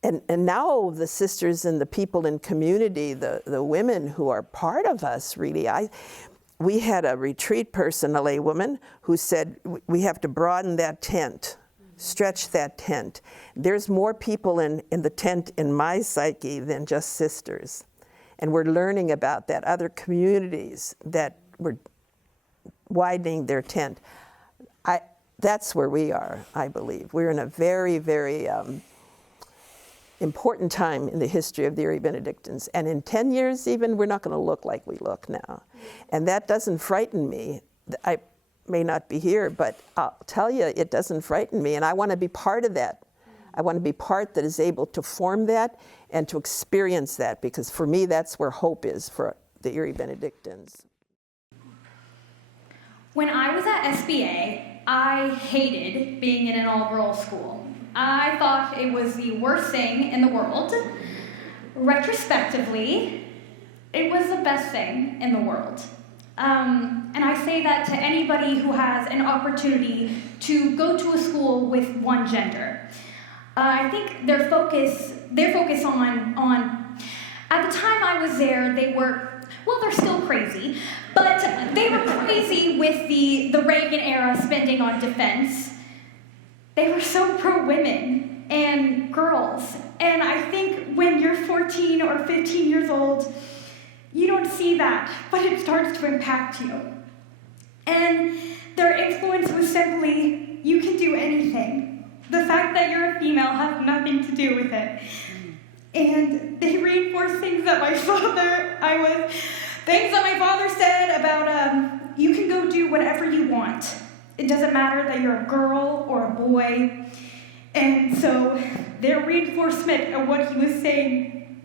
And now the sisters and the people in community, the women who are part of us, really. We had a retreat person, a lay woman, who said, we have to broaden that tent, stretch that tent. There's more people in the tent in my psyche than just sisters. And we're learning about that, other communities that were widening their tent. That's where we are, I believe. We're in a very, very important time in the history of the Erie Benedictines. And in 10 years even, we're not going to look like we look now. And that doesn't frighten me. I may not be here, but I'll tell you, it doesn't frighten me. And I want to be part of that. I want to be part that is able to form that and to experience that, because for me, that's where hope is for the Erie Benedictines. When I was at SBA, I hated being in an all-girls school. I thought it was the worst thing in the world. Retrospectively, it was the best thing in the world. And I say that to anybody who has an opportunity to go to a school with one gender. I think their focus on at the time I was there, they were, well, they're still crazy, but they were crazy with the Reagan era spending on defense. They were so pro-women and girls. And I think when you're 14 or 15 years old, you don't see that, but it starts to impact you. And their influence was simply, you can do anything. The fact that you're a female has nothing to do with it. And they reinforced things that my father said about you can go do whatever you want. It doesn't matter that you're a girl or a boy. And so their reinforcement of what he was saying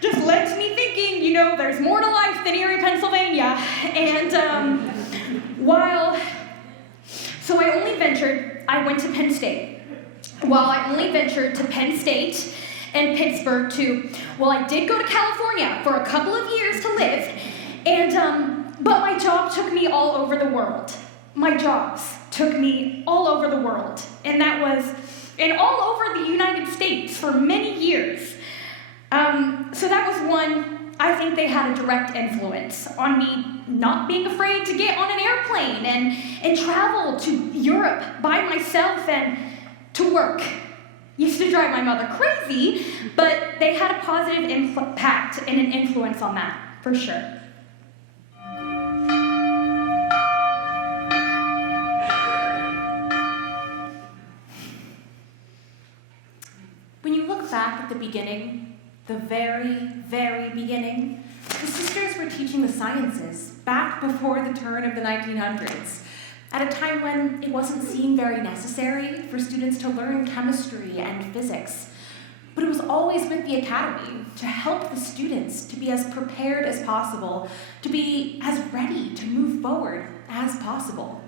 just led to me thinking, you know, there's more to life than Erie, Pennsylvania. And so I went to Penn State. While I only ventured to Penn State and Pittsburgh too, I did go to California for a couple of years to live, but my job took me all over the world. My jobs took me all over the world, and all over the United States for many years. So that was one, I think they had a direct influence on me not being afraid to get on an airplane and travel to Europe by myself and to work. Used to drive my mother crazy, but they had a positive impact and an influence on that, for sure. When you look back at the beginning, the very, very beginning, the sisters were teaching the sciences back before the turn of the 1900s, at a time when it wasn't seen very necessary for students to learn chemistry and physics. But it was always with the Academy to help the students to be as prepared as possible, to be as ready to move forward as possible.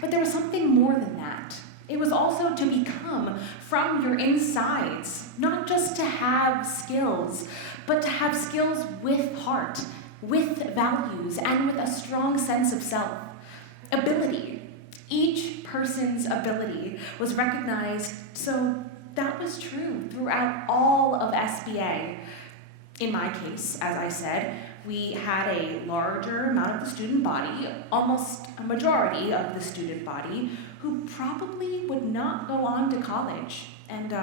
But there was something more than that. It was also to become from your insides, not just to have skills, but to have skills with heart, with values, and with a strong sense of self. Ability. Each person's ability was recognized, so that was true throughout all of SBA. In my case, as I said, we had a larger amount of the student body, almost a majority of the student body, who probably would not go on to college. And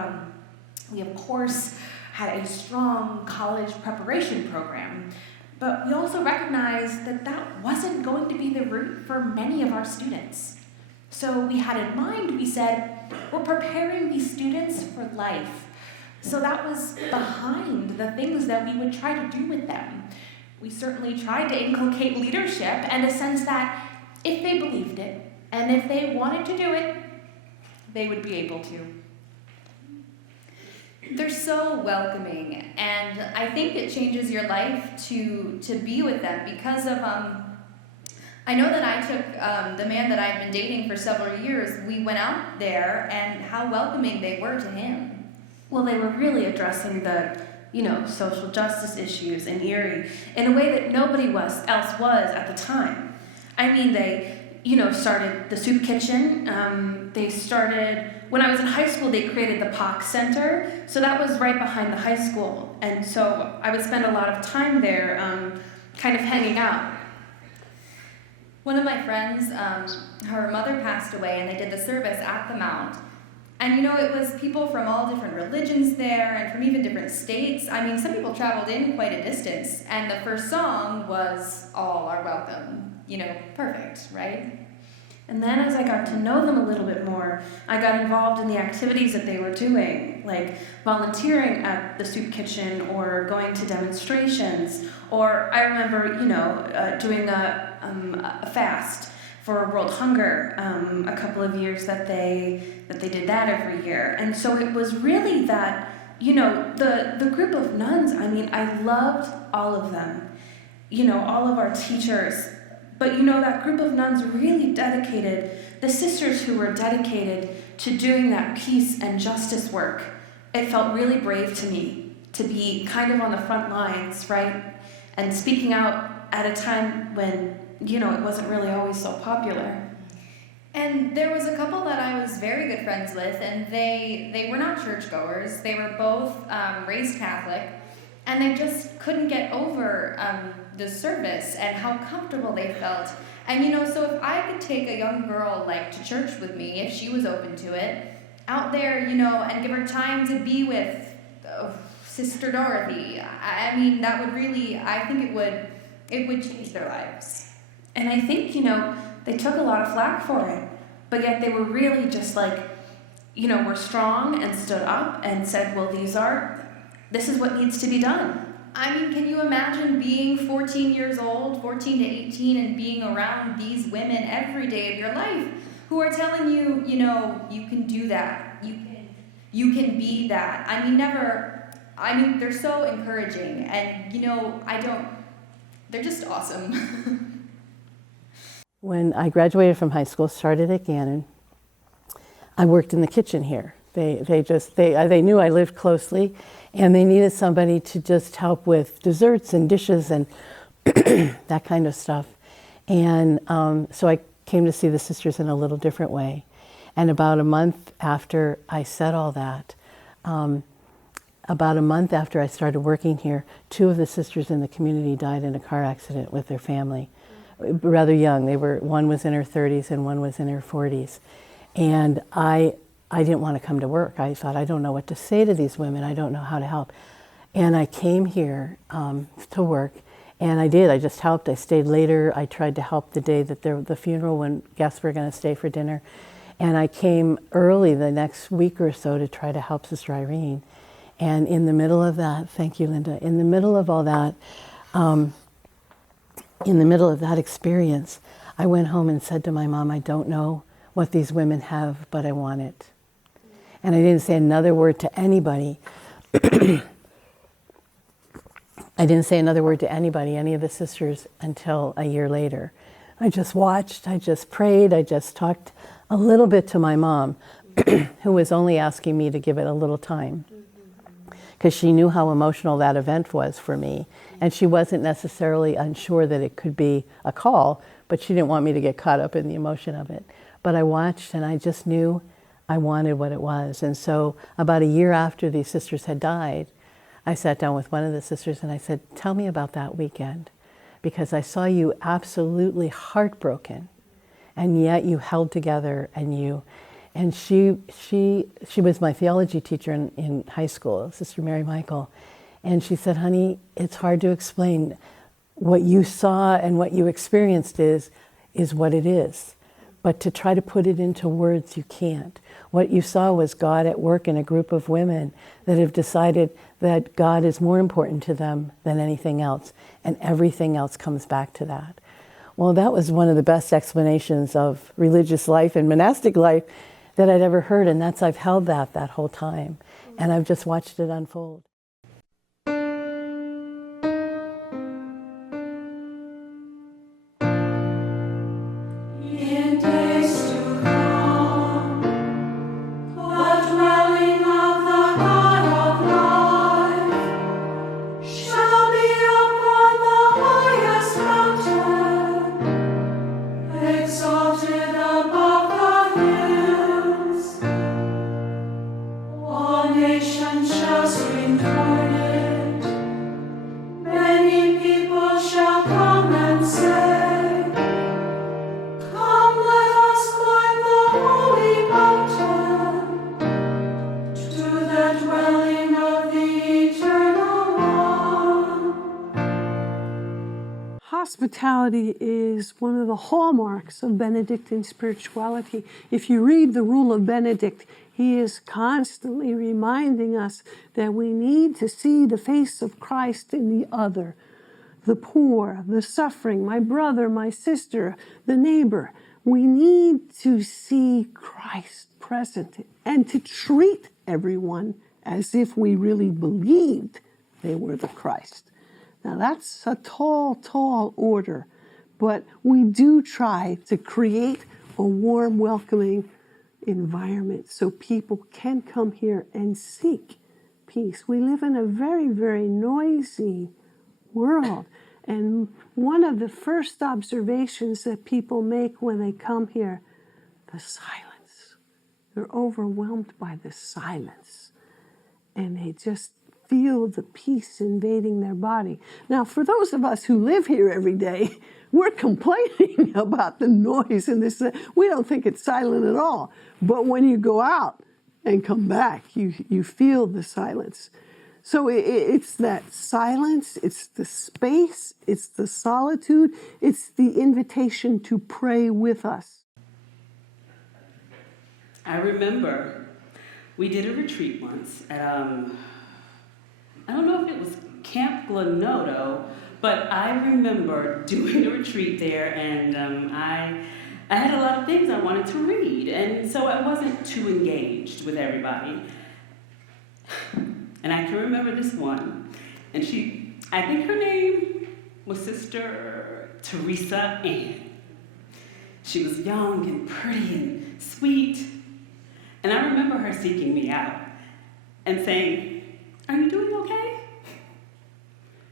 we, of course, had a strong college preparation program. But we also recognized that that wasn't going to be the route for many of our students. So we had in mind, we said, we're preparing these students for life. So that was behind the things that we would try to do with them. We certainly tried to inculcate leadership and a sense that if they believed it, and if they wanted to do it, they would be able to. They're so welcoming, and I think it changes your life to be with them because of, I know that I took the man that I'd been dating for several years, we went out there, and how welcoming they were to him. Well, they were really addressing the, social justice issues in Erie in a way that nobody else was at the time. I mean, they, started the soup kitchen. When I was in high school, they created the POC Center. So that was right behind the high school. And so I would spend a lot of time there kind of hanging out. One of my friends, her mother passed away, and they did the service at the Mount. And it was people from all different religions there and from even different states. I mean, some people traveled in quite a distance, and the first song was All Are Welcome. Perfect, right? And then as I got to know them a little bit more, I got involved in the activities that they were doing, like volunteering at the soup kitchen or going to demonstrations. Or I remember, doing a fast for World Hunger, a couple of years that they did that every year. And so it was really that, the group of nuns, I loved all of them, all of our teachers. But that group of nuns really dedicated, the sisters who were dedicated to doing that peace and justice work. It felt really brave to me to be kind of on the front lines, right? And speaking out at a time when, it wasn't really always so popular. And there was a couple that I was very good friends with, and they were not churchgoers. They were both raised Catholic, and they just couldn't get over the service and how comfortable they felt. And so if I could take a young girl to church with me, if she was open to it, out there, and give her time to be with Sister Dorothy, that would really, I think it would change their lives. And I think, they took a lot of flack for it, but yet they were really just were strong and stood up and said, well, these are this is what needs to be done. I mean, can you imagine being 14 years old, 14 to 18, and being around these women every day of your life who are telling you, you know, you can do that, you can be that. They're so encouraging, and, you know, they're just awesome. When I graduated from high school, started at Gannon, I worked in the kitchen here. They knew I lived closely, and they needed somebody to just help with desserts and dishes and that kind of stuff. And so I came to see the sisters in a little different way. And about a month after I said all that, about a month after I started working here, 2 of the sisters in the community died in a car accident with their family, rather young. One was in her 30s and one was in her 40s. And I didn't want to come to work. I thought, I don't know what to say to these women. I don't know how to help. And I came here to work, and I did. I just helped. I stayed later. I tried to help the day that the funeral, when guests were going to stay for dinner. And I came early the next week or so to try to help Sister Irene. And in the middle of that, thank you, Linda, in the middle of all that, in the middle of that experience, I went home and said to my mom, I don't know what these women have, but I want it. And I didn't say another word to anybody. I didn't say another word to anybody, any of the sisters, until a year later. I just watched, I just prayed, I just talked a little bit to my mom, who was only asking me to give it a little time, because she knew how emotional that event was for me. And she wasn't necessarily unsure that it could be a call, but she didn't want me to get caught up in the emotion of it. But I watched, and I just knew I wanted what it was. And so about a year after these sisters had died, I sat down with one of the sisters and I said, tell me about that weekend, because I saw you absolutely heartbroken, and yet you held together, and she was my theology teacher in high school, Sister Mary Michael. And she said, honey, it's hard to explain. What you saw and what you experienced is what it is. But to try to put it into words, you can't. What you saw was God at work in a group of women that have decided that God is more important to them than anything else, and everything else comes back to that. Well, that was one of the best explanations of religious life and monastic life that I'd ever heard, and I've held that whole time, and I've just watched it unfold. In days to come, the dwelling of the God of life shall be upon the highest mountain, exalted above the hills. All nations shall spring toward it. Many people shall come and say, Hospitality is one of the hallmarks of Benedictine spirituality. If you read the Rule of Benedict, he is constantly reminding us that we need to see the face of Christ in the other, the poor, the suffering, my brother, my sister, the neighbor. We need to see Christ present and to treat everyone as if we really believed they were the Christ. Now that's a tall, tall order, but we do try to create a warm, welcoming environment so people can come here and seek peace. We live in a very, very noisy world, and one of the first observations that people make when they come here, the silence. They're overwhelmed by the silence, and they just feel the peace invading their body. Now, for those of us who live here every day, we're complaining about the noise and this. We don't think it's silent at all. But when you go out and come back, you feel the silence. So it's that silence, it's the space, it's the solitude, it's the invitation to pray with us. I remember we did a retreat once at I don't know if it was Camp Glenoto, but I remember doing the retreat there, and I had a lot of things I wanted to read, and so I wasn't too engaged with everybody. And I can remember this one, and I think her name was Sister Teresa Ann. She was young and pretty and sweet, and I remember her seeking me out and saying, "Are you doing okay?"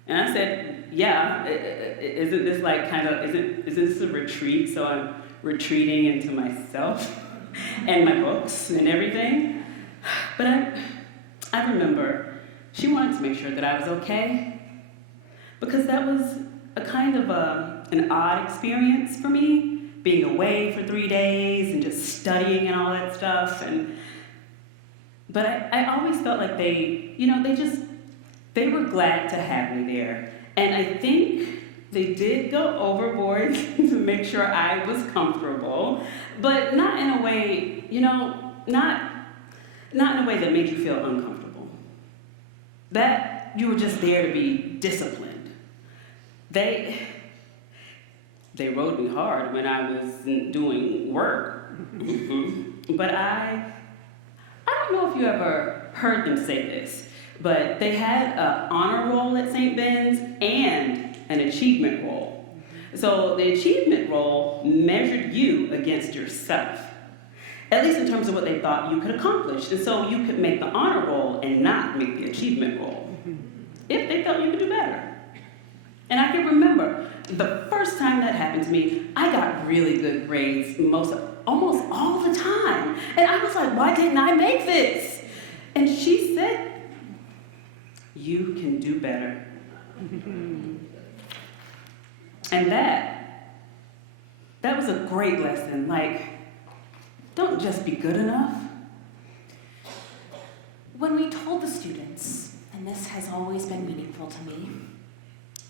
And I said, "Yeah, isn't this like isn't this a retreat? So I'm retreating into myself and my books and everything." But I remember she wanted to make sure that I was okay, because that was a kind of an odd experience for me, being away for 3 days and just studying and all that stuff. But I always felt like they were glad to have me there. And I think they did go overboard to make sure I was comfortable, but not in a way, not in a way that made you feel uncomfortable. That you were just there to be disciplined. They rode me hard when I wasn't doing work. But I don't know if you ever heard them say this, but they had an honor roll at St. Ben's and an achievement roll. So the achievement roll measured you against yourself, at least in terms of what they thought you could accomplish. And so you could make the honor roll and not make the achievement roll, if they felt you could do better. And I can remember the first time that happened to me, I got really good grades almost all the time. And I was like, why didn't I make this? And she said, "You can do better." And that was a great lesson. Like, don't just be good enough. When we told the students, and this has always been meaningful to me,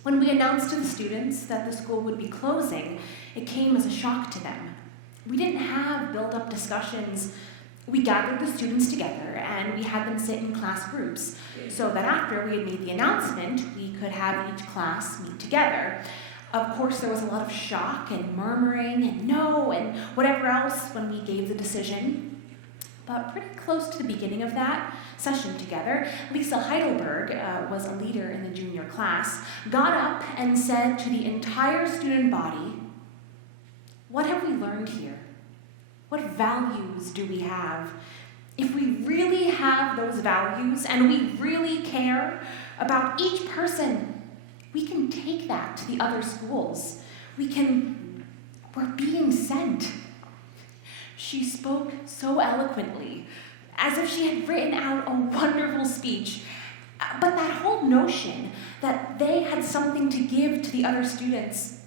when we announced to the students that the school would be closing, it came as a shock to them. We didn't have built-up discussions. We gathered the students together and we had them sit in class groups so that after we had made the announcement, we could have each class meet together. Of course, there was a lot of shock and murmuring and no and whatever else when we gave the decision. But pretty close to the beginning of that session together, Lisa Heidelberg was a leader in the junior class, got up and said to the entire student body, "What have we learned here? What values do we have? If we really have those values and we really care about each person, we can take that to the other schools. We're being sent." She spoke so eloquently, as if she had written out a wonderful speech. But that whole notion that they had something to give to the other students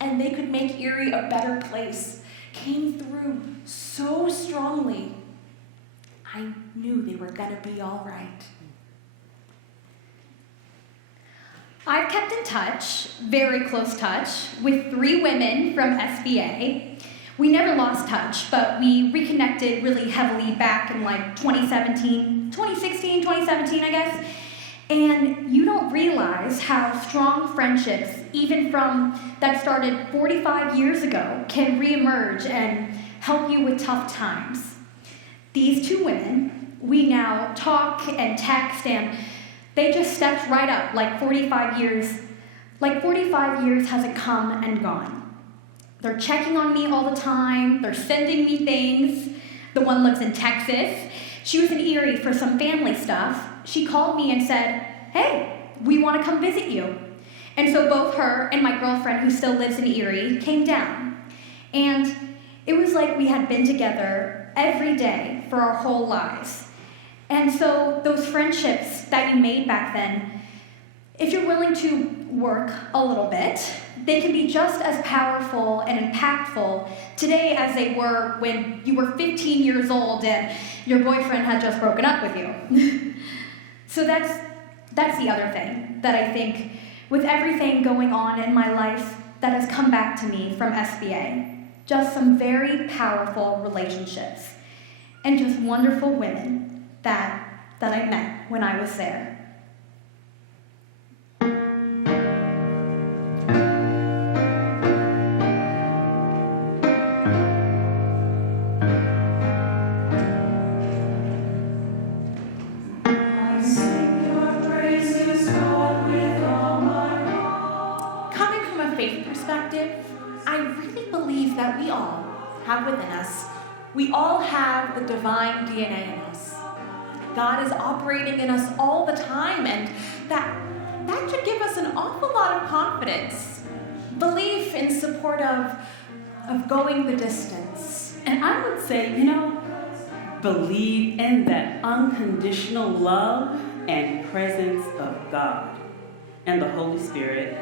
and they could make Erie a better place came through so strongly. I knew they were gonna be all right. I've kept in touch, very close touch, with 3 women from SBA. We never lost touch, but we reconnected really heavily back in like 2017, I guess. And you don't realize how strong friendships, even from that started 45 years ago, can reemerge and help you with tough times. These 2 women, we now talk and text, and they just stepped right up like 45 years. Like 45 years hasn't come and gone. They're checking on me all the time. They're sending me things. The one lives in Texas. She was in Erie for some family stuff. She called me and said, "Hey, we want to come visit you." And so both her and my girlfriend, who still lives in Erie, came down. And it was like we had been together every day for our whole lives. And so those friendships that you made back then, if you're willing to work a little bit, they can be just as powerful and impactful today as they were when you were 15 years old and your boyfriend had just broken up with you. So that's the other thing that I think, with everything going on in my life, that has come back to me from SBA. Just some very powerful relationships and just wonderful women that I met when I was there. We all have the divine DNA in us. God is operating in us all the time, and that should give us an awful lot of confidence, belief in support of going the distance. And I would say, believe in that unconditional love and presence of God and the Holy Spirit.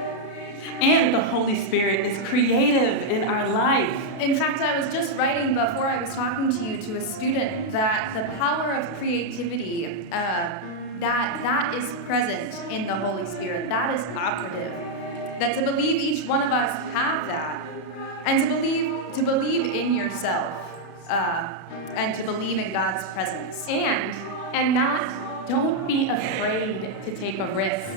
And the Holy Spirit is creative in our life. In fact, I was just writing before I was talking to you to a student that the power of creativity, that is present in the Holy Spirit. That is operative. That to believe each one of us have that, and to believe in yourself, and to believe in God's presence. And don't be afraid to take a risk.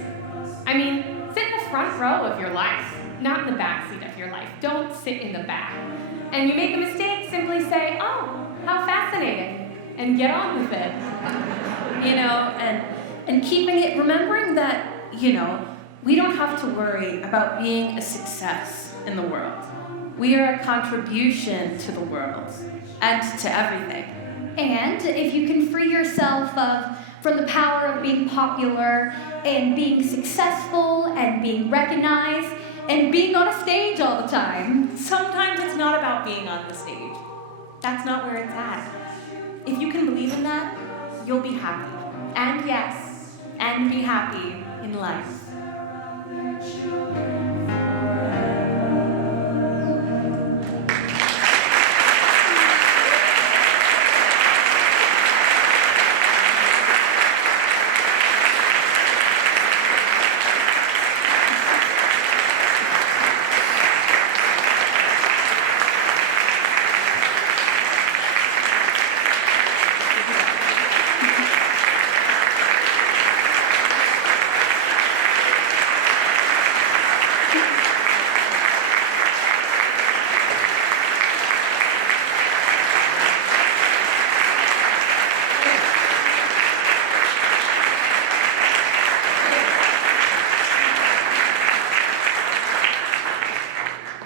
I mean, sit in the front row of your life, not in the back seat of your life. Don't sit in the back. And you make a mistake, simply say, oh, how fascinating, and get on with it. And keeping it, remembering that, we don't have to worry about being a success in the world. We are a contribution to the world and to everything. And if you can free yourself from the power of being popular and being successful and being recognized and being on a stage all the time. Sometimes it's not about being on the stage. That's not where it's at. If you can believe in that, you'll be happy. And yes, and be happy in life.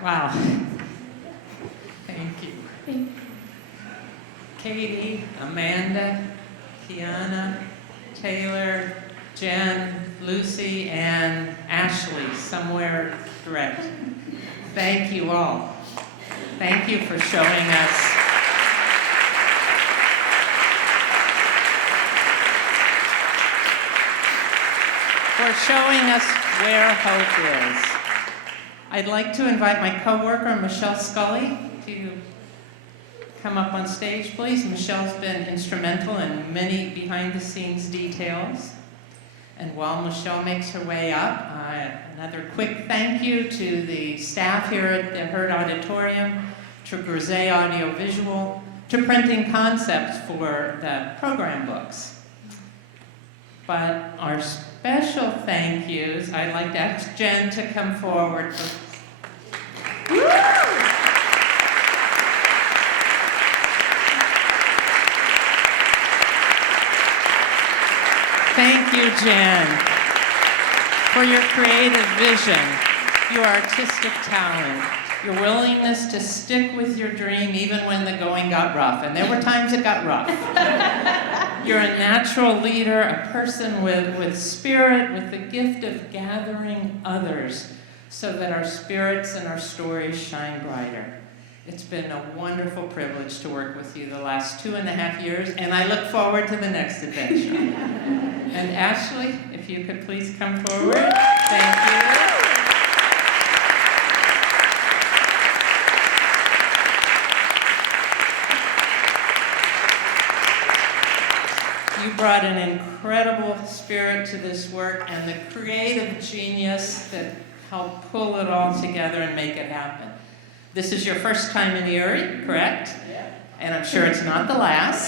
Wow. Thank you. Katie, Amanda, Kiana, Taylor, Jen, Lucy, and Ashley, somewhere direct. Thank you all. Thank you for showing us where hope is. I'd like to invite my coworker, Michelle Scully, to come up on stage, please. Michelle's been instrumental in many behind-the-scenes details. And while Michelle makes her way up, another quick thank you to the staff here at the Hirt Auditorium, to Grisey Audiovisual, to Printing Concepts for the program books. But our special thank yous, I'd like to ask Jenn to come forward. Thank you, Jenn, for your creative vision, your artistic talent, your willingness to stick with your dream even when the going got rough. And there were times it got rough. You're a natural leader, a person with spirit, with the gift of gathering others so that our spirits and our stories shine brighter. It's been a wonderful privilege to work with you the last 2.5 years, and I look forward to the next adventure. And Ashley, if you could please come forward. Thank you. You brought an incredible spirit to this work and the creative genius that helped pull it all together and make it happen. This is your first time in Erie, correct? Yeah. And I'm sure it's not the last.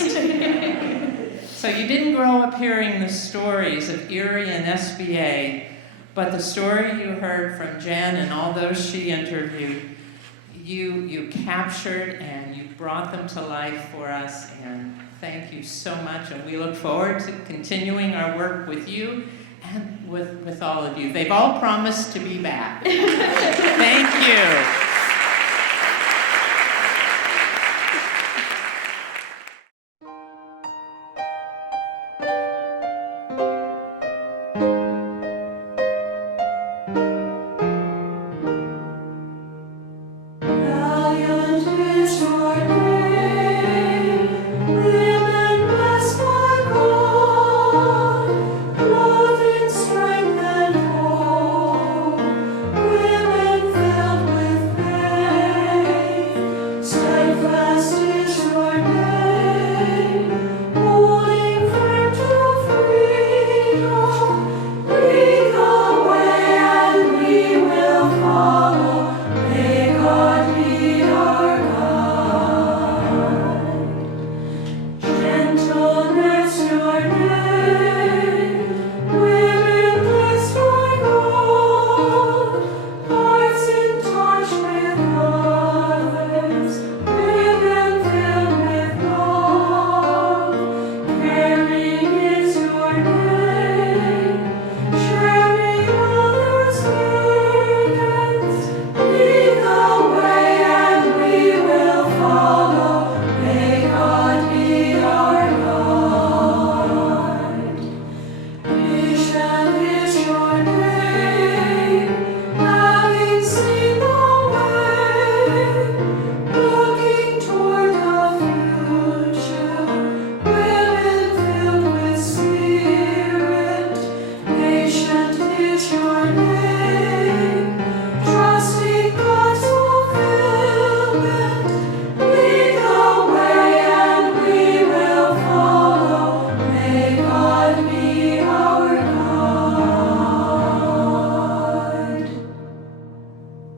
So you didn't grow up hearing the stories of Erie and SBA, but the story you heard from Jenn and all those she interviewed, you captured and you brought them to life for us, and thank you so much, and we look forward to continuing our work with you and with all of you. They've all promised to be back. Thank you.